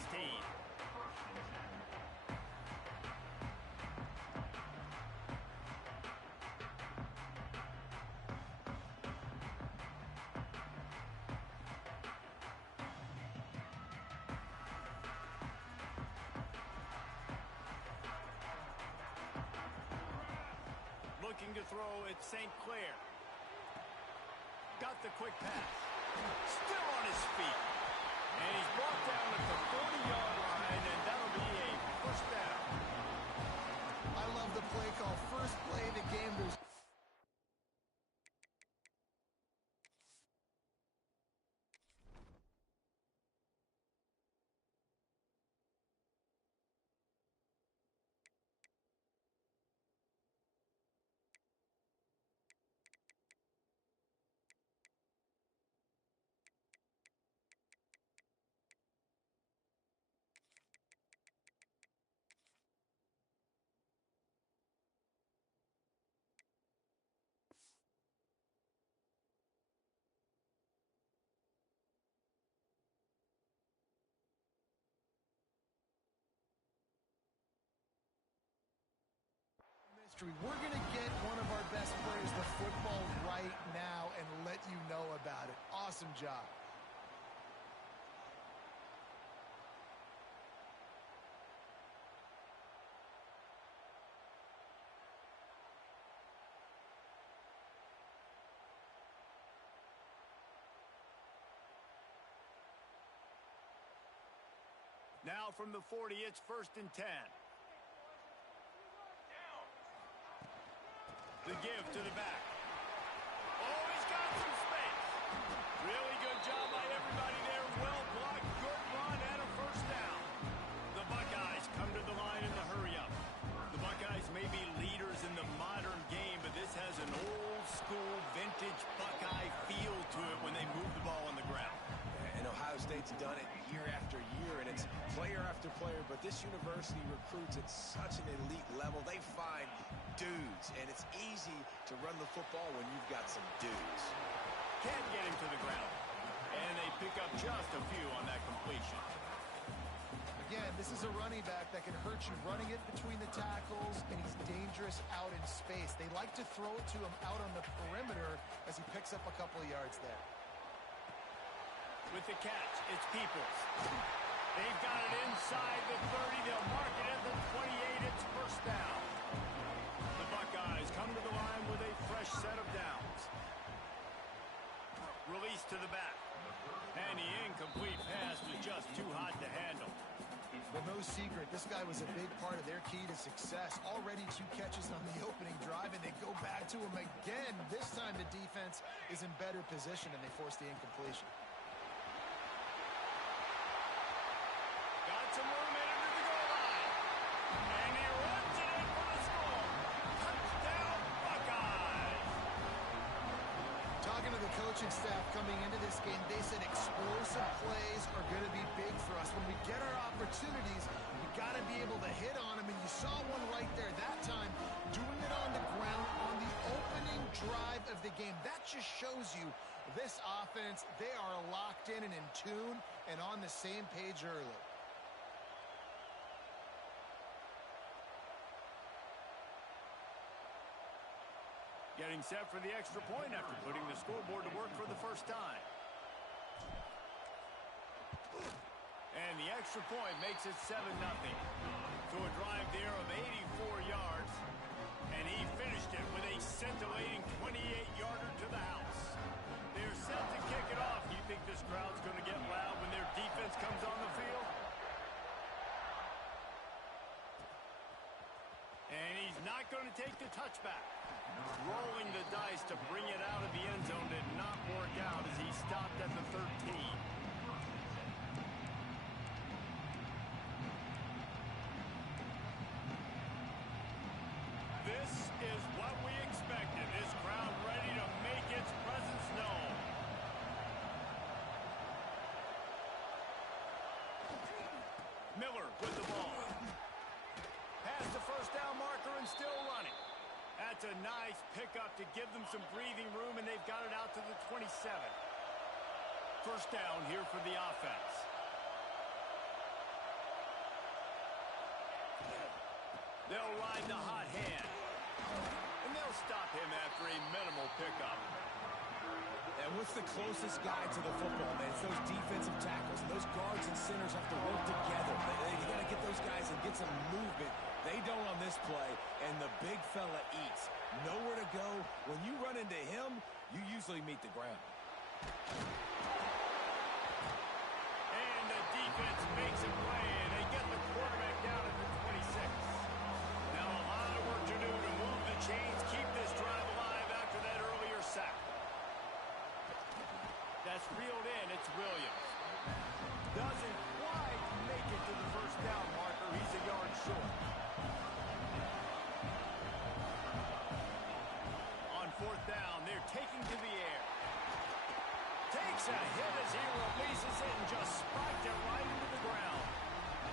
Looking to throw at St. Clair. Got the quick pass. Still on his feet. And he's brought down at the 40-yard line, and that'll be a first down. I love the play call. First play of the game. There's We're going to get one of our best players the football right now and let you know about it. Awesome job. Now from the 40, it's 1st and 10. The give to the back. Oh, he's got some space. Really good job by everybody there. Well blocked, good run, and a first down. The Buckeyes come to the line in the hurry-up. The Buckeyes may be leaders in the modern game, but this has an old-school, vintage Buckeye feel to it when they move the ball on the ground. And Ohio State's done it year after year, and it's player after player, but this university recruits at such an elite level. They find dudes, and it's easy to run the football when you've got some dudes. Can't get him to the ground, and they pick up just a few on that completion. Again, this is a running back that can hurt you running it between the tackles, and he's dangerous out in space. They like to throw it to him out on the perimeter as he picks up a couple of yards there. With the catch, it's Peoples. They've got it inside the 30. They'll mark it at the 28. It's first down. The Buckeyes come to the line with a fresh set of downs. Release to the back. And the incomplete pass was just too hot to handle. Well, no secret, this guy was a big part of their key to success. Already 2 catches on the opening drive, and they go back to him again. This time the defense is in better position, and they force the incompletion. Got some room in into the goal line. And he runs it in for the score. Touchdown, Buckeyes. Talking to the coaching staff coming into this game, they said explosive plays are going to be big for us. When we get our opportunities, we got to be able to hit on them, and you saw one right there that time, doing it on the ground on the opening drive of the game. That just shows you This offense, they are locked in and tune and on the same page early. Getting set for the extra point after putting the scoreboard to work for the first time. And the extra point makes it 7-0. To a drive there of 84 yards. And he finished it with a scintillating 28-yarder to the house. They're set to kick it off. Do you think this crowd's going to get loud when their defense comes on the field? And he's not going to take the touchback. Rolling the dice to bring it out of the end zone did not work out as he stopped at the 13. This is what we expected. This crowd ready to make its presence known. Miller with the ball. Has the first down marker and still running. That's a nice pickup to give them some breathing room, and they've got it out to the 27. First down here for the offense. They'll ride the hot hand. And they'll stop him after a minimal pickup. And what's the closest guy to the football, man? It's those defensive tackles. Those guards and centers have to work together. You got to get those guys and get some movement. They don't on this play, and the big fella eats. Nowhere to go. When you run into him, you usually meet the ground. And the defense makes a play, and they get the quarterback down at the 26. Now a lot of work to do to move the chains, keep this drive alive after that earlier sack. That's reeled in. It's Williams. Doesn't quite make it to the first down marker. He's a yard short. On fourth down, they're taking to the air. Takes a hit as he releases it and just spiked it right into the ground.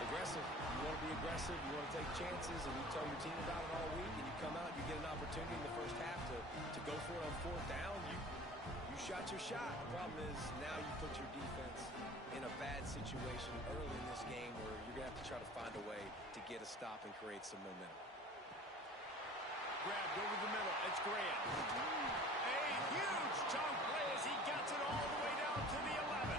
Aggressive. You want to be aggressive. You want to take chances, and you tell your team about it all week, and you come out, you get an opportunity in the first half to go for it on fourth down. You shot your shot. The problem is now you put your defense in a bad situation early in this game where you're going to have to try to find a way to get a stop and create some momentum. Grabbed over the middle. It's Graham. A huge chunk play as he gets it all the way down to the 11.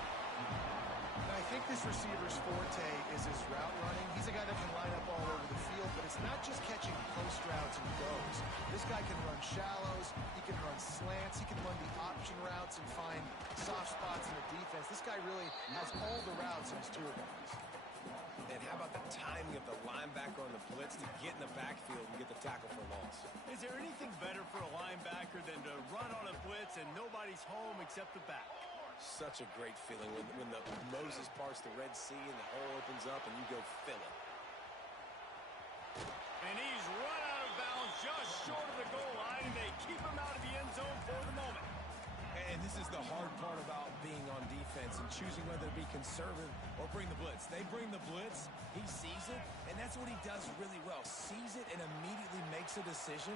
I think this receiver's forte is his route running. He's a guy that can line up all over the field, but it's not just catching post routes and goes. This guy can run shallows, he can run slants, he can run the option routes and find soft spots in the defense. This guy really has all the routes in his tour bags. And how about the timing of the linebacker on the blitz to get in the backfield and get the tackle for loss? Is there anything better for a linebacker than to run on a blitz and nobody's home except the back? Such a great feeling when the Moses parts the Red Sea and the hole opens up and you go fill it. And he's run out of bounds just short of the goal line, and they keep him out of the end zone for the moment. And this is the hard part about being on defense and choosing whether to be conservative or bring the blitz. They bring the blitz, he sees it, and that's what he does really well. Sees it and immediately makes a decision,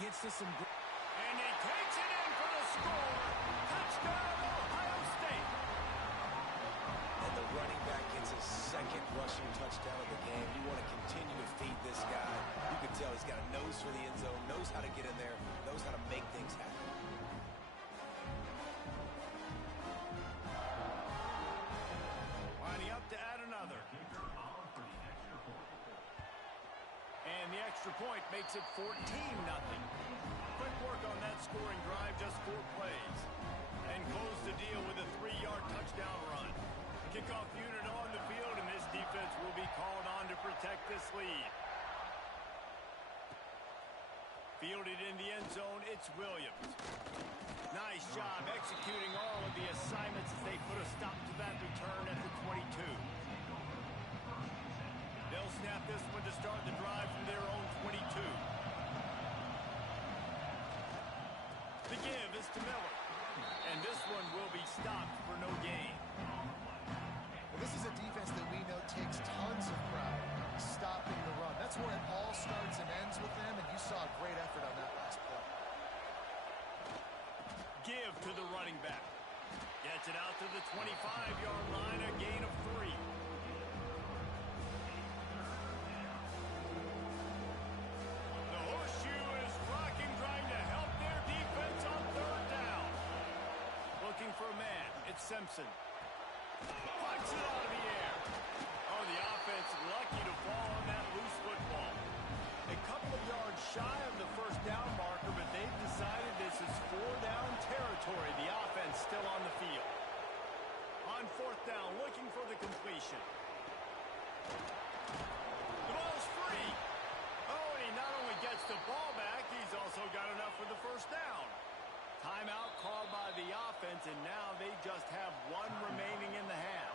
gets to some... And he takes it in for the score. Touchdown, Ohio State. And the running back gets his second rushing touchdown of the game. You want to continue to feed this guy. You can tell he's got a nose for the end zone, knows how to get in there, knows how to make things happen. Lining up to add another. And the extra point makes it 14-0. Quick work on that scoring drive, just 4 plays. And close the deal with a 3-yard touchdown run. Kickoff unit on the field, and this defense will be called on to protect this lead. Fielded in the end zone, it's Williams. Nice job executing all of the assignments as they put a stop to that return at the 22. They'll snap this one to start the drive from their own 22. The give is to Miller. And this one will be stopped for no gain. Well, this is a defense that we know takes tons of pride stopping the run. That's where it all starts and ends with them, and you saw a great effort on that last play. Give to the running back. Gets it out to the 25-yard line, a gain of 3. The horseshoe is rocking, trying to help their defense on 3rd down. Looking for a man. It's Simpson. Puts it out of the air. Oh, the offense lucky to fall on that loose football. A couple of yards shy of the 1st down marker, but they've decided this is 4-down territory. The offense still on the field. On 4th down, looking for the completion. The ball's free. Oh, and he not only gets the ball back, he's also got enough for the 1st down. Timeout called by the offense, and now they just have 1 remaining in the half.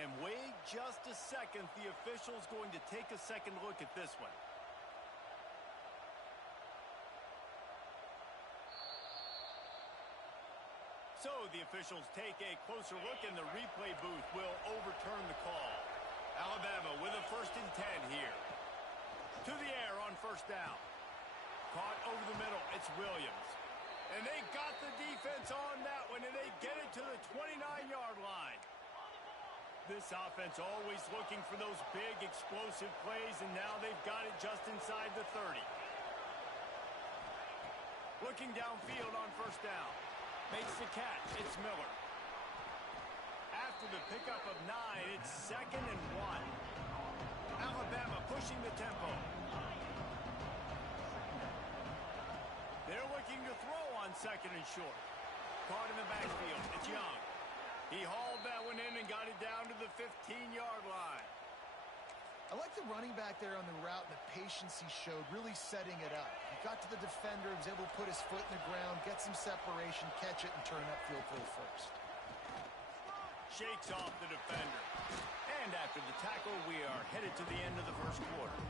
And wait just a second. The official's going to take a second look at this one. So the officials take a closer look, and the replay booth will overturn the call. Alabama with a 1st and 10 here. To the air on 1st down. Caught over the middle. It's Williams. And they got the defense on that one, and they get it to the 29-yard line. This offense always looking for those big, explosive plays, and now they've got it just inside the 30. Looking downfield on 1st down. Makes the catch. It's Miller. After the pickup of 9, it's 2nd and 1. Alabama pushing the tempo. They're looking to throw on 2nd and short. Caught in the backfield. It's Young. He hauled that one in and got it down to the 15-yard line. I like the running back there on the route and the patience he showed, really setting it up. He got to the defender, was able to put his foot in the ground, get some separation, catch it, and turn upfield for the 1st. Shakes off the defender. And after the tackle, we are headed to the end of the 1st quarter.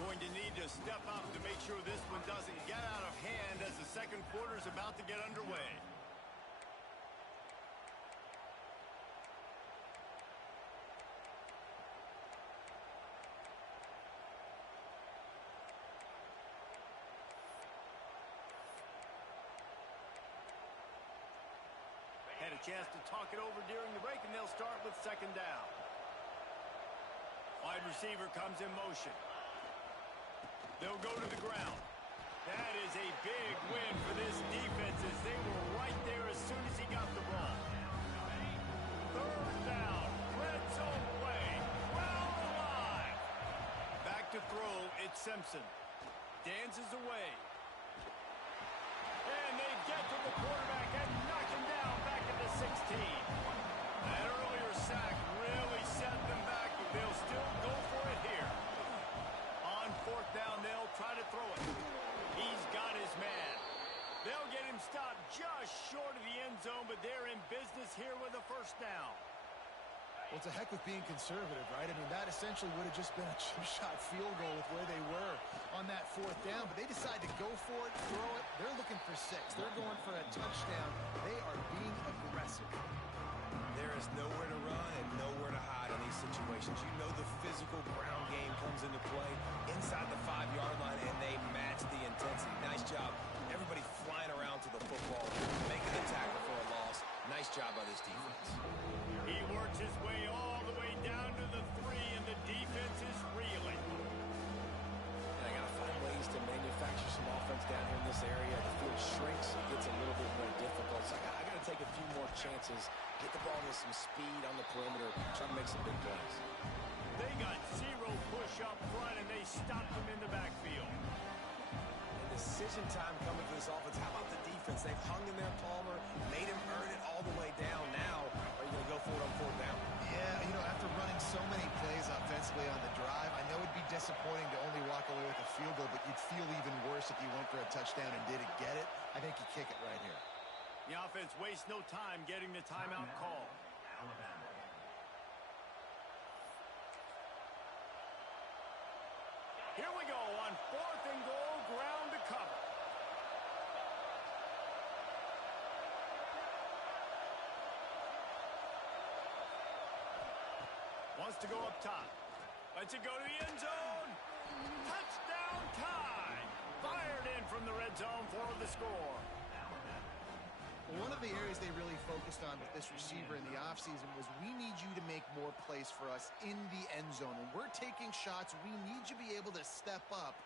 Going to need to step up to make sure this one doesn't get out of hand as the 2nd quarter is about to get underway. Had a chance to talk it over during the break, and they'll start with 2nd down. Wide receiver comes in motion. They'll go to the ground. That is a big win for this defense as they were right there as soon as he got the ball. 3rd down. Red zone play. Crowd alive. Back to throw. It's Simpson. Dances away. And they get to the quarterback and knock him down back at the 16. That earlier sack really set them back, but they'll still go for it here. On 4th down, they'll try to throw it. He's got his man. They'll get him stopped just short of the end zone, but they're in business here with a 1st down. Well, it's a heck with being conservative, right? I mean, that essentially would have just been a chip-shot field goal with where they were on that 4th down, but they decide to go for it, throw it. They're looking for 6. They're going for a touchdown. They are being aggressive. There is nowhere to run and nowhere to hide in these situations. You know the physical ground game comes into play inside the 5-yard line, and they match the intensity. Nice job. Everybody flying around to the football, making the tackle for a loss. Nice job by this defense. He works his way all the way down to the 3, and the defense is reeling. And I got to find ways to manufacture some offense down here in this area. The field shrinks, it gets a little bit more difficult. So I got to take a few more chances, get the ball with some speed on the perimeter, try to make some big plays. They got 0 push up front, and they stopped him in the backfield. And decision time coming for this offense. How about the defense? They've hung in there, Palmer, made him earn it all the way down. Now, are you going to go for it on 4th down? Yeah, you know, after running so many plays offensively on the drive, I know it'd be disappointing to only walk away with a field goal, but you'd feel even worse if you went for a touchdown and didn't get it. I think you kick it right here. The offense wastes no time getting the timeout call. 4th and goal, ground to cover. Wants to go up top. Lets it go to the end zone. Touchdown Tide. Fired in from the red zone for the score. One of the areas they really focused on with this receiver in the offseason was we need you to make more plays for us in the end zone. When we're taking shots, we need you to be able to step up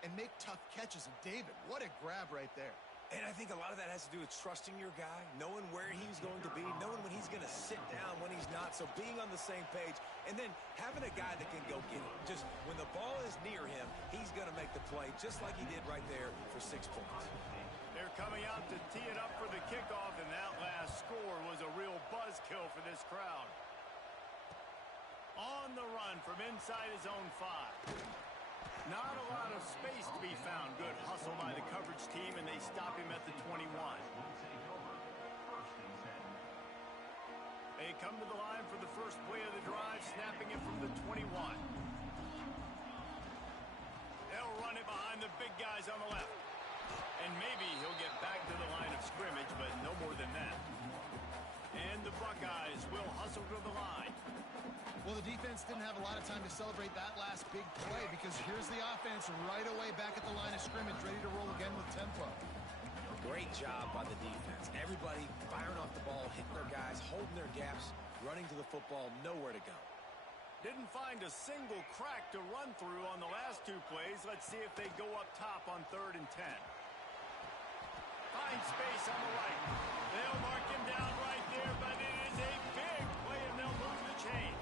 and make tough catches. And David, what a grab right there. And I think a lot of that has to do with trusting your guy, knowing where he's going to be, knowing when he's going to sit down, when he's not. So being on the same page, and then having a guy that can go get it. Just when the ball is near him, he's going to make the play, just like he did right there for 6 points. They're coming out to tee it up for the kickoff, and that last score was a real buzzkill for this crowd. On the run from inside his own 5. Not a lot of space to be found. Good hustle by the coverage team, and they stop him at the 21. They come to the line for the first play of the drive, snapping it from the 21. They'll run it behind the big guys on the left. And maybe he'll get back to the line of scrimmage, but no more than that. And the Buckeyes will hustle to the line. Well, the defense didn't have a lot of time to celebrate that last big play because here's the offense right away back at the line of scrimmage, ready to roll again with tempo. Great job by the defense. Everybody firing off the ball, hitting their guys, holding their gaps, running to the football, nowhere to go. Didn't find a single crack to run through on the last 2 plays. Let's see if they go up top on 3rd and 10. Find space on the right. They'll mark him down right there, but it is a big play, and they'll move the chains.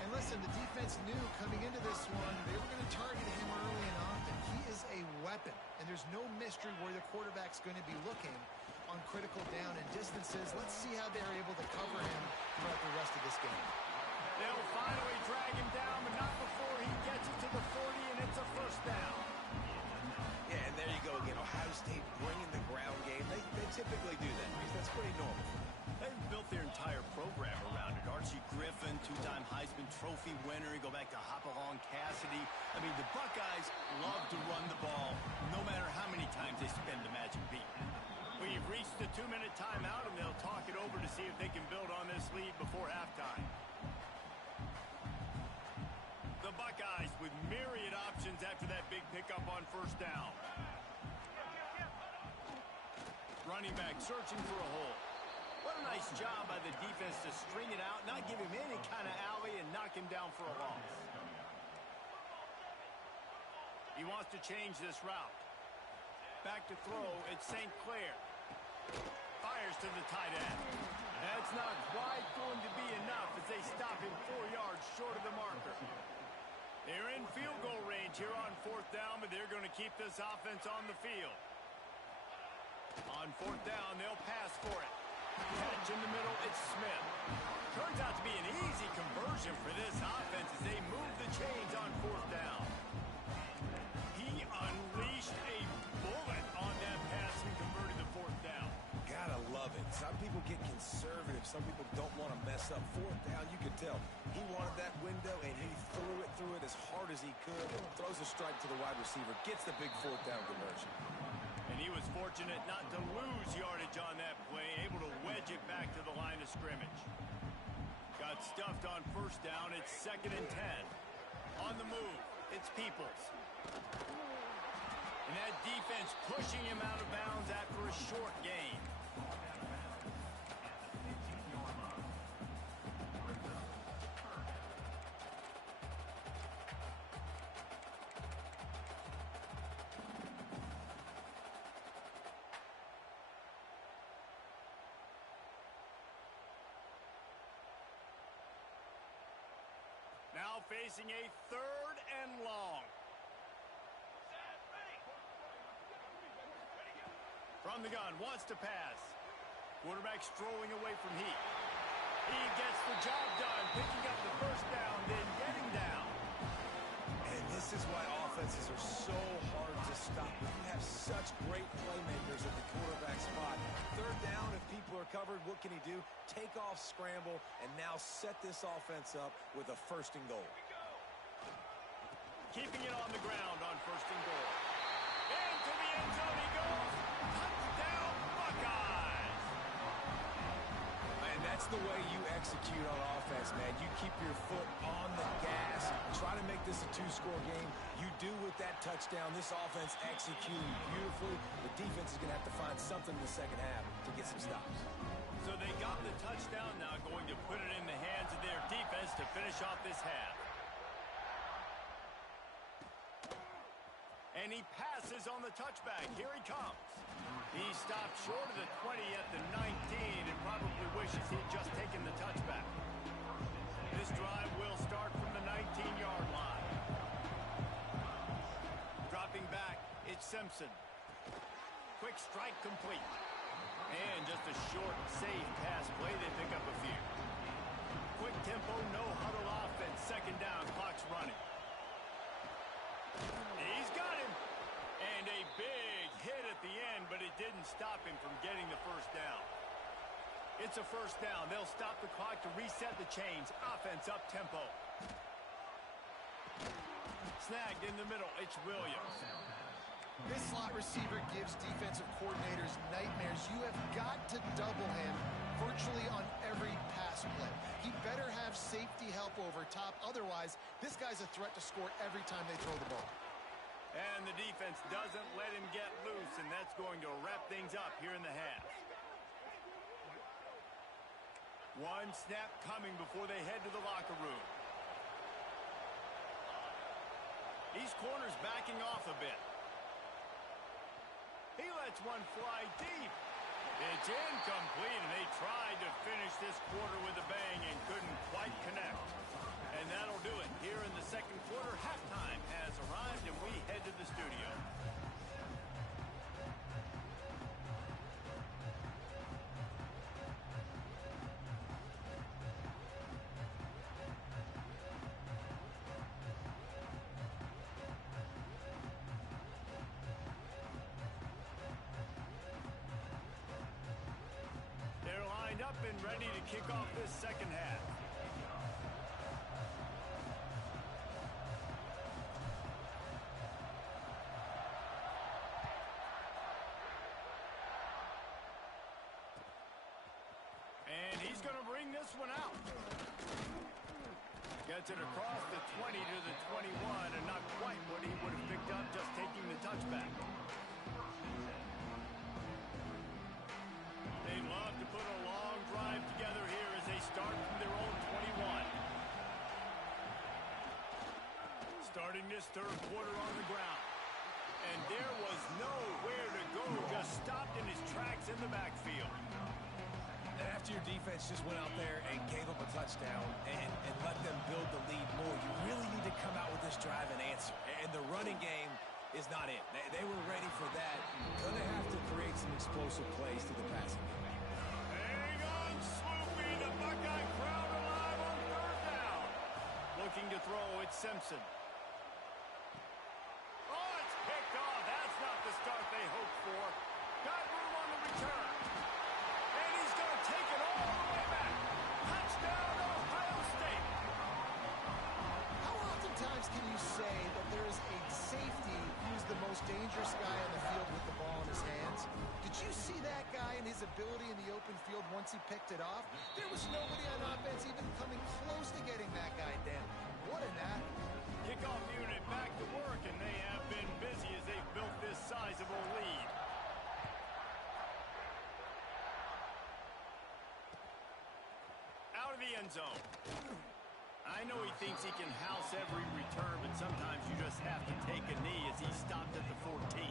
And listen, the defense knew coming into this one, they were going to target him early and often. He is a weapon, and there's no mystery where the quarterback's going to be looking on critical down and distances. Let's see how they're able to cover him throughout the rest of this game. They'll finally drag him down, but not before he gets it to the 40, and it's a first down. Yeah, and there you go again. Ohio State bringing the ground game. They typically do that because that's pretty normal. They've built their entire program around it. Archie Griffin, 2-time Heisman Trophy winner. You go back to Hopalong Cassidy. I mean, the Buckeyes love to run the ball no matter how many times they spin the magic beat. We've reached the 2-minute timeout, and they'll talk it over to see if they can build on this lead before halftime. The Buckeyes with myriad options after that big pickup on first down. Running back searching for a hole. What a nice job by the defense to string it out, not give him any kind of alley, and knock him down for a loss. He wants to change this route. Back to throw, it's St. Clair. Fires to the tight end. That's not quite going to be enough as they stop him 4 yards short of the marker. They're in field goal range here on 4th down, but they're going to keep this offense on the field. On 4th down, they'll pass for it. Catch in the middle, it's Smith. Turns out to be an easy conversion for this offense as they move the chains on 4th down. He unleashed a bullet on that pass and converted the 4th down. Gotta love it. Some people get conservative. Some people don't want to mess up. 4th down, you could tell. He wanted that window, and he threw it as hard as he could. Throws a strike to the wide receiver. Gets the big 4th down conversion. And he was fortunate not to lose yardage on that play, able to wedge it back to the line of scrimmage. Got stuffed on first down. It's 2nd and 10. On the move, it's Peoples. And that defense pushing him out of bounds after a short gain. Now facing a 3rd and long. From the gun, wants to pass. Quarterback strolling away from heat. He gets the job done, picking up the first down, then getting down. And this is why offenses are so hard to stop. You have such great playmakers at the quarterback spot. 3rd down, if people are covered, what can he do? Take off, scramble, and now set this offense up with a 1st and goal. keeping it on the ground on 1st and goal. Into the end zone he goes. Touchdown, Buckeyes! And that's the way you execute on offense, man. You keep your foot on the gas. Try to make this a 2-score game. You do with that touchdown. This offense executing beautifully. The defense is going to have to find something in the second half to get some stops. So they got the touchdown, now going to put it in the hands of their defense to finish off this half. And he passes on the touchback. Here he comes. He stopped short of the 20 at the 19 and probably wishes he'd just taken the touchback. This drive will start from the 19-yard line. Dropping back, it's Simpson. Quick strike complete. And just a short, safe pass play. They pick up a few. Quick tempo, no huddle offense. 2nd down, clock's running. He's got him. And a big hit at the end, but it didn't stop him from getting the 1st down. It's a 1st down. They'll stop the clock to reset the chains. Offense up tempo. Snagged in the middle. It's Williams. This slot receiver gives defensive coordinators nightmares. You have got to double him virtually on every pass play. He better have safety help over top. Otherwise, this guy's a threat to score every time they throw the ball. And the defense doesn't let him get loose, and that's going to wrap things up here in the half. One snap coming before they head to the locker room. These corners backing off a bit. He lets one fly deep. It's incomplete, and they tried to finish this quarter with a bang and couldn't quite connect. And that'll do it. Here in the 2nd quarter, halftime has arrived, and we head to the studio. Up and ready to kick off this 2nd half. And he's going to bring this one out. Gets it across the 20 to the 21, and not quite what he would have picked up just taking the touchback. They'd love to put a long drive together here as they start from their own 21. Starting this 3rd quarter on the ground. And there was nowhere to go, just stopped in his tracks in the backfield. And after your defense just went out there and gave up a touchdown and let them build the lead more, you really need to come out with this drive and answer. And the running game is not it. They were ready for that. Gonna have to create some explosive plays to the passing game. Hang on, Swoopy. The Buckeye crowd alive on 3rd down. Looking to throw, it's Simpson. Oh, it's picked off. That's not the start they hoped for. Got room on the return. And he's going to take it all the way back. Touchdown, Ohio State. How oftentimes can you say that there is a safety who's the most dangerous guy on the field with the ball in his hands? Did you see that guy and his ability in the open field once he picked it off? There was nobody on offense even coming close to getting that guy down. What an athlete. Kickoff unit back to work, and they have been busy as they've built this sizable lead. Out of the end zone. I know he thinks he can house every return, but sometimes you just have to take a knee as he stopped at the 14.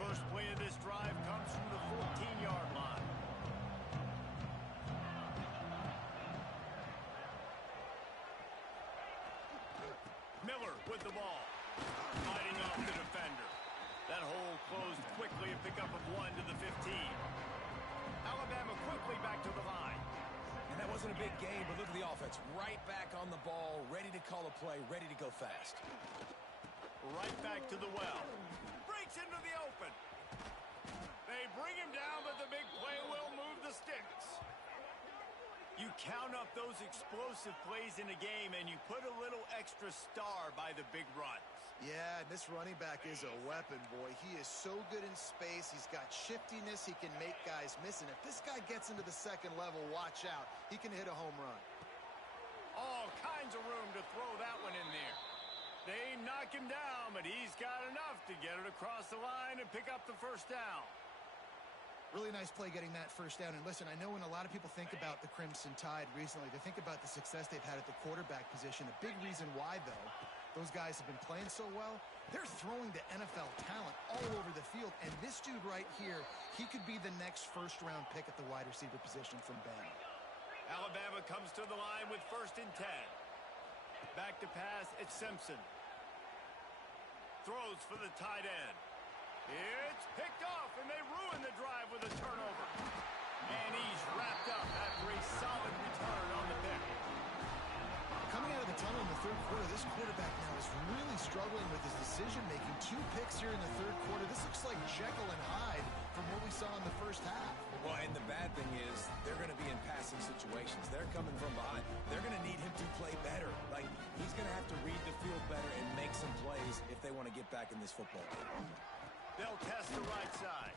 First play of this drive comes from the 14-yard line. Miller with the ball, fighting off the defender. That hole closed quickly, a pickup of 1 to the 15. Alabama quickly back to the line. And that wasn't a big game, but look at the offense. Right back on the ball, ready to call a play, ready to go fast. right back to the well. Breaks into the open. They bring him down, but the big play will move the sticks. You count up those explosive plays in a game, and you put a little extra star by the big runs. Yeah, this running back is a weapon, boy. He is so good in space. He's got shiftiness. He can make guys miss. And if this guy gets into the second level, watch out. He can hit a home run. All kinds of room to throw that one in there. They knock him down, but he's got enough to get it across the line and pick up the first down. Really nice play getting that first down. And listen, I know when a lot of people think about the Crimson Tide recently, they think about the success they've had at the quarterback position. A big reason why, though, those guys have been playing so well, they're throwing to NFL talent all over the field. And this dude right here, he could be the next first-round pick at the wide receiver position from Bama. Alabama comes to the line with 1st and 10. Back to pass, it's Simpson. Throws for the tight end. It's picked off, and they ruin the drive with a turnover. And he's wrapped up after a solid return on the pick. Coming out of the tunnel in the third quarter, this quarterback now is really struggling with his decision-making. 2 picks here in the third quarter. This looks like Jekyll and Hyde from what we saw in the first half. Well, and the bad thing is they're going to be in passing situations. They're coming from behind. They're going to need him to play better. Like, he's going to have to read the field better and make some plays if they want to get back in this football game. They'll test the right side.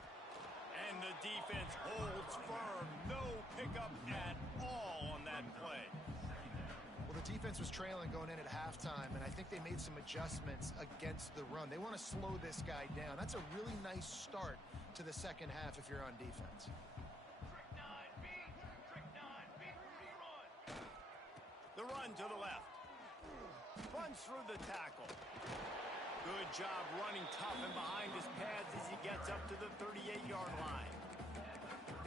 And the defense holds firm. No pickup at all on that play. Well, the defense was trailing going in at halftime, and I think they made some adjustments against the run. They want to slow this guy down. That's a really nice start to the second half if you're on defense. The run to the left. Runs through the tackle. Good job running tough and behind his pads as he gets up to the 38-yard line.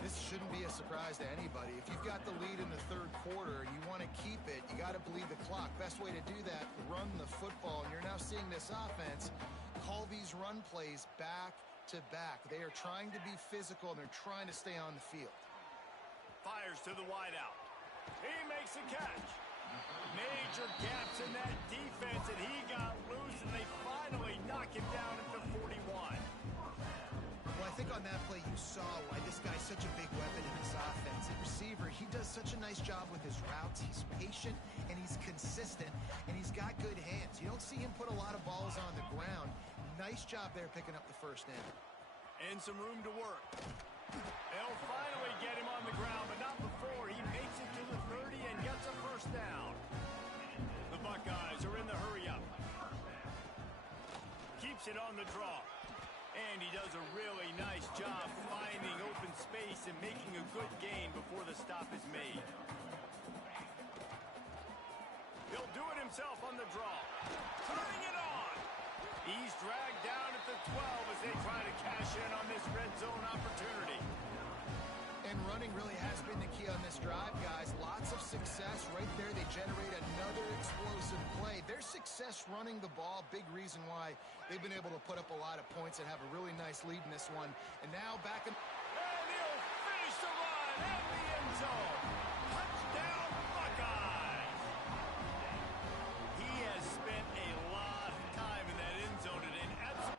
This shouldn't be a surprise to anybody. If you've got the lead in the third quarter and you want to keep it, you got to bleed the clock. Best way to do that, run the football. And you're now seeing this offense call these run plays back to back. They are trying to be physical, and they're trying to stay on the field. Fires to the wideout. He makes a catch. Major gaps in that defense, and he got loose, and they finally knock him down at the 41. Well, I think on that play you saw why this guy's such a big weapon in this offense. At receiver, he does such a nice job with his routes. He's patient, and he's consistent, and he's got good hands. You don't see him put a lot of balls on the ground. Nice job there picking up the first down. And some room to work. They'll finally get him on the ground, but not before he makes it to the 30 and gets a first down. The Buckeyes are in the hurry-up. Keeps it on the draw. And he does a really nice job finding open space and making a good gain before the stop is made. He'll do it himself on the draw. Turning it on. He's dragged down at the 12 as they try to cash in on this red zone opportunity. And running really has been the key on this drive, guys. Lots of success right there. They generate another explosive play. Their success running the ball, big reason why they've been able to put up a lot of points and have a really nice lead in this one. And now back in... And he'll finish the run at the end zone. Touchdown, Buckeyes. He has spent a lot of time in that end zone and an absolute...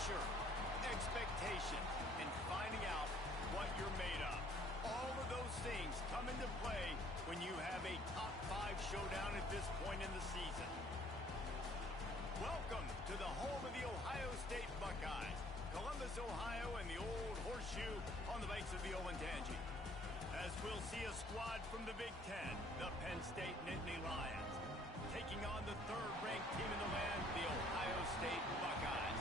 pressure, expectation, and finding out what you're made of. All of those things come into play when you have a top 5 showdown at this point in the season. Welcome to the home of the Ohio State Buckeyes, Columbus, Ohio, and the Old Horseshoe on the banks of the Olentangy. As we'll see a squad from the Big Ten, the Penn State Nittany Lions, taking on the 3rd-ranked team in the land, the Ohio State Buckeyes.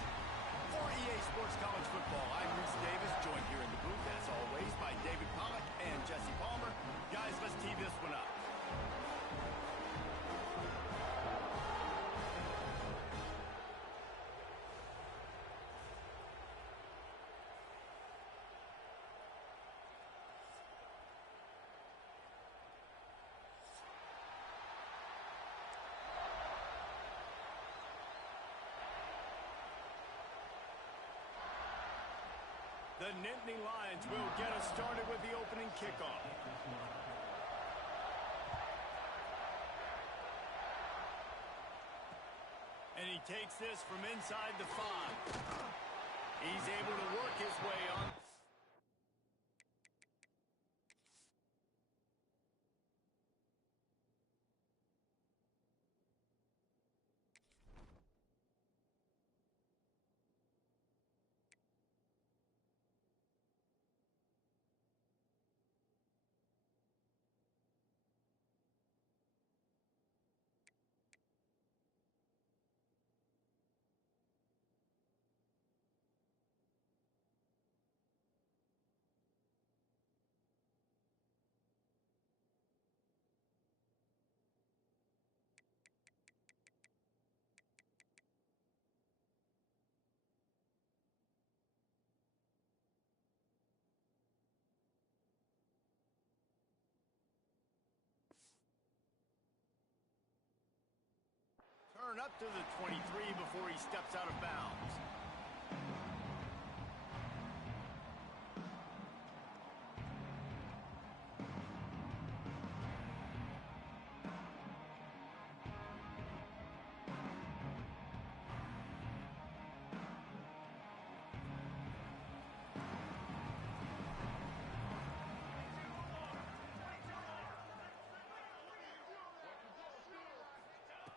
For EA Sports College Football, I'm Reese Davis, joined here in the booth, as always, by David Pollack and Jesse Palmer. Guys, let's tee this one up. The Nittany Lions will get us started with the opening kickoff. And he takes this from inside the 5. He's able to work his way on. Turn up to the 23 before he steps out of bounds.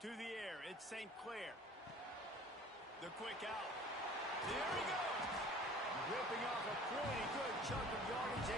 To the air, it's St. Clair. The quick out. There he goes. Ripping off a pretty good chunk of yardage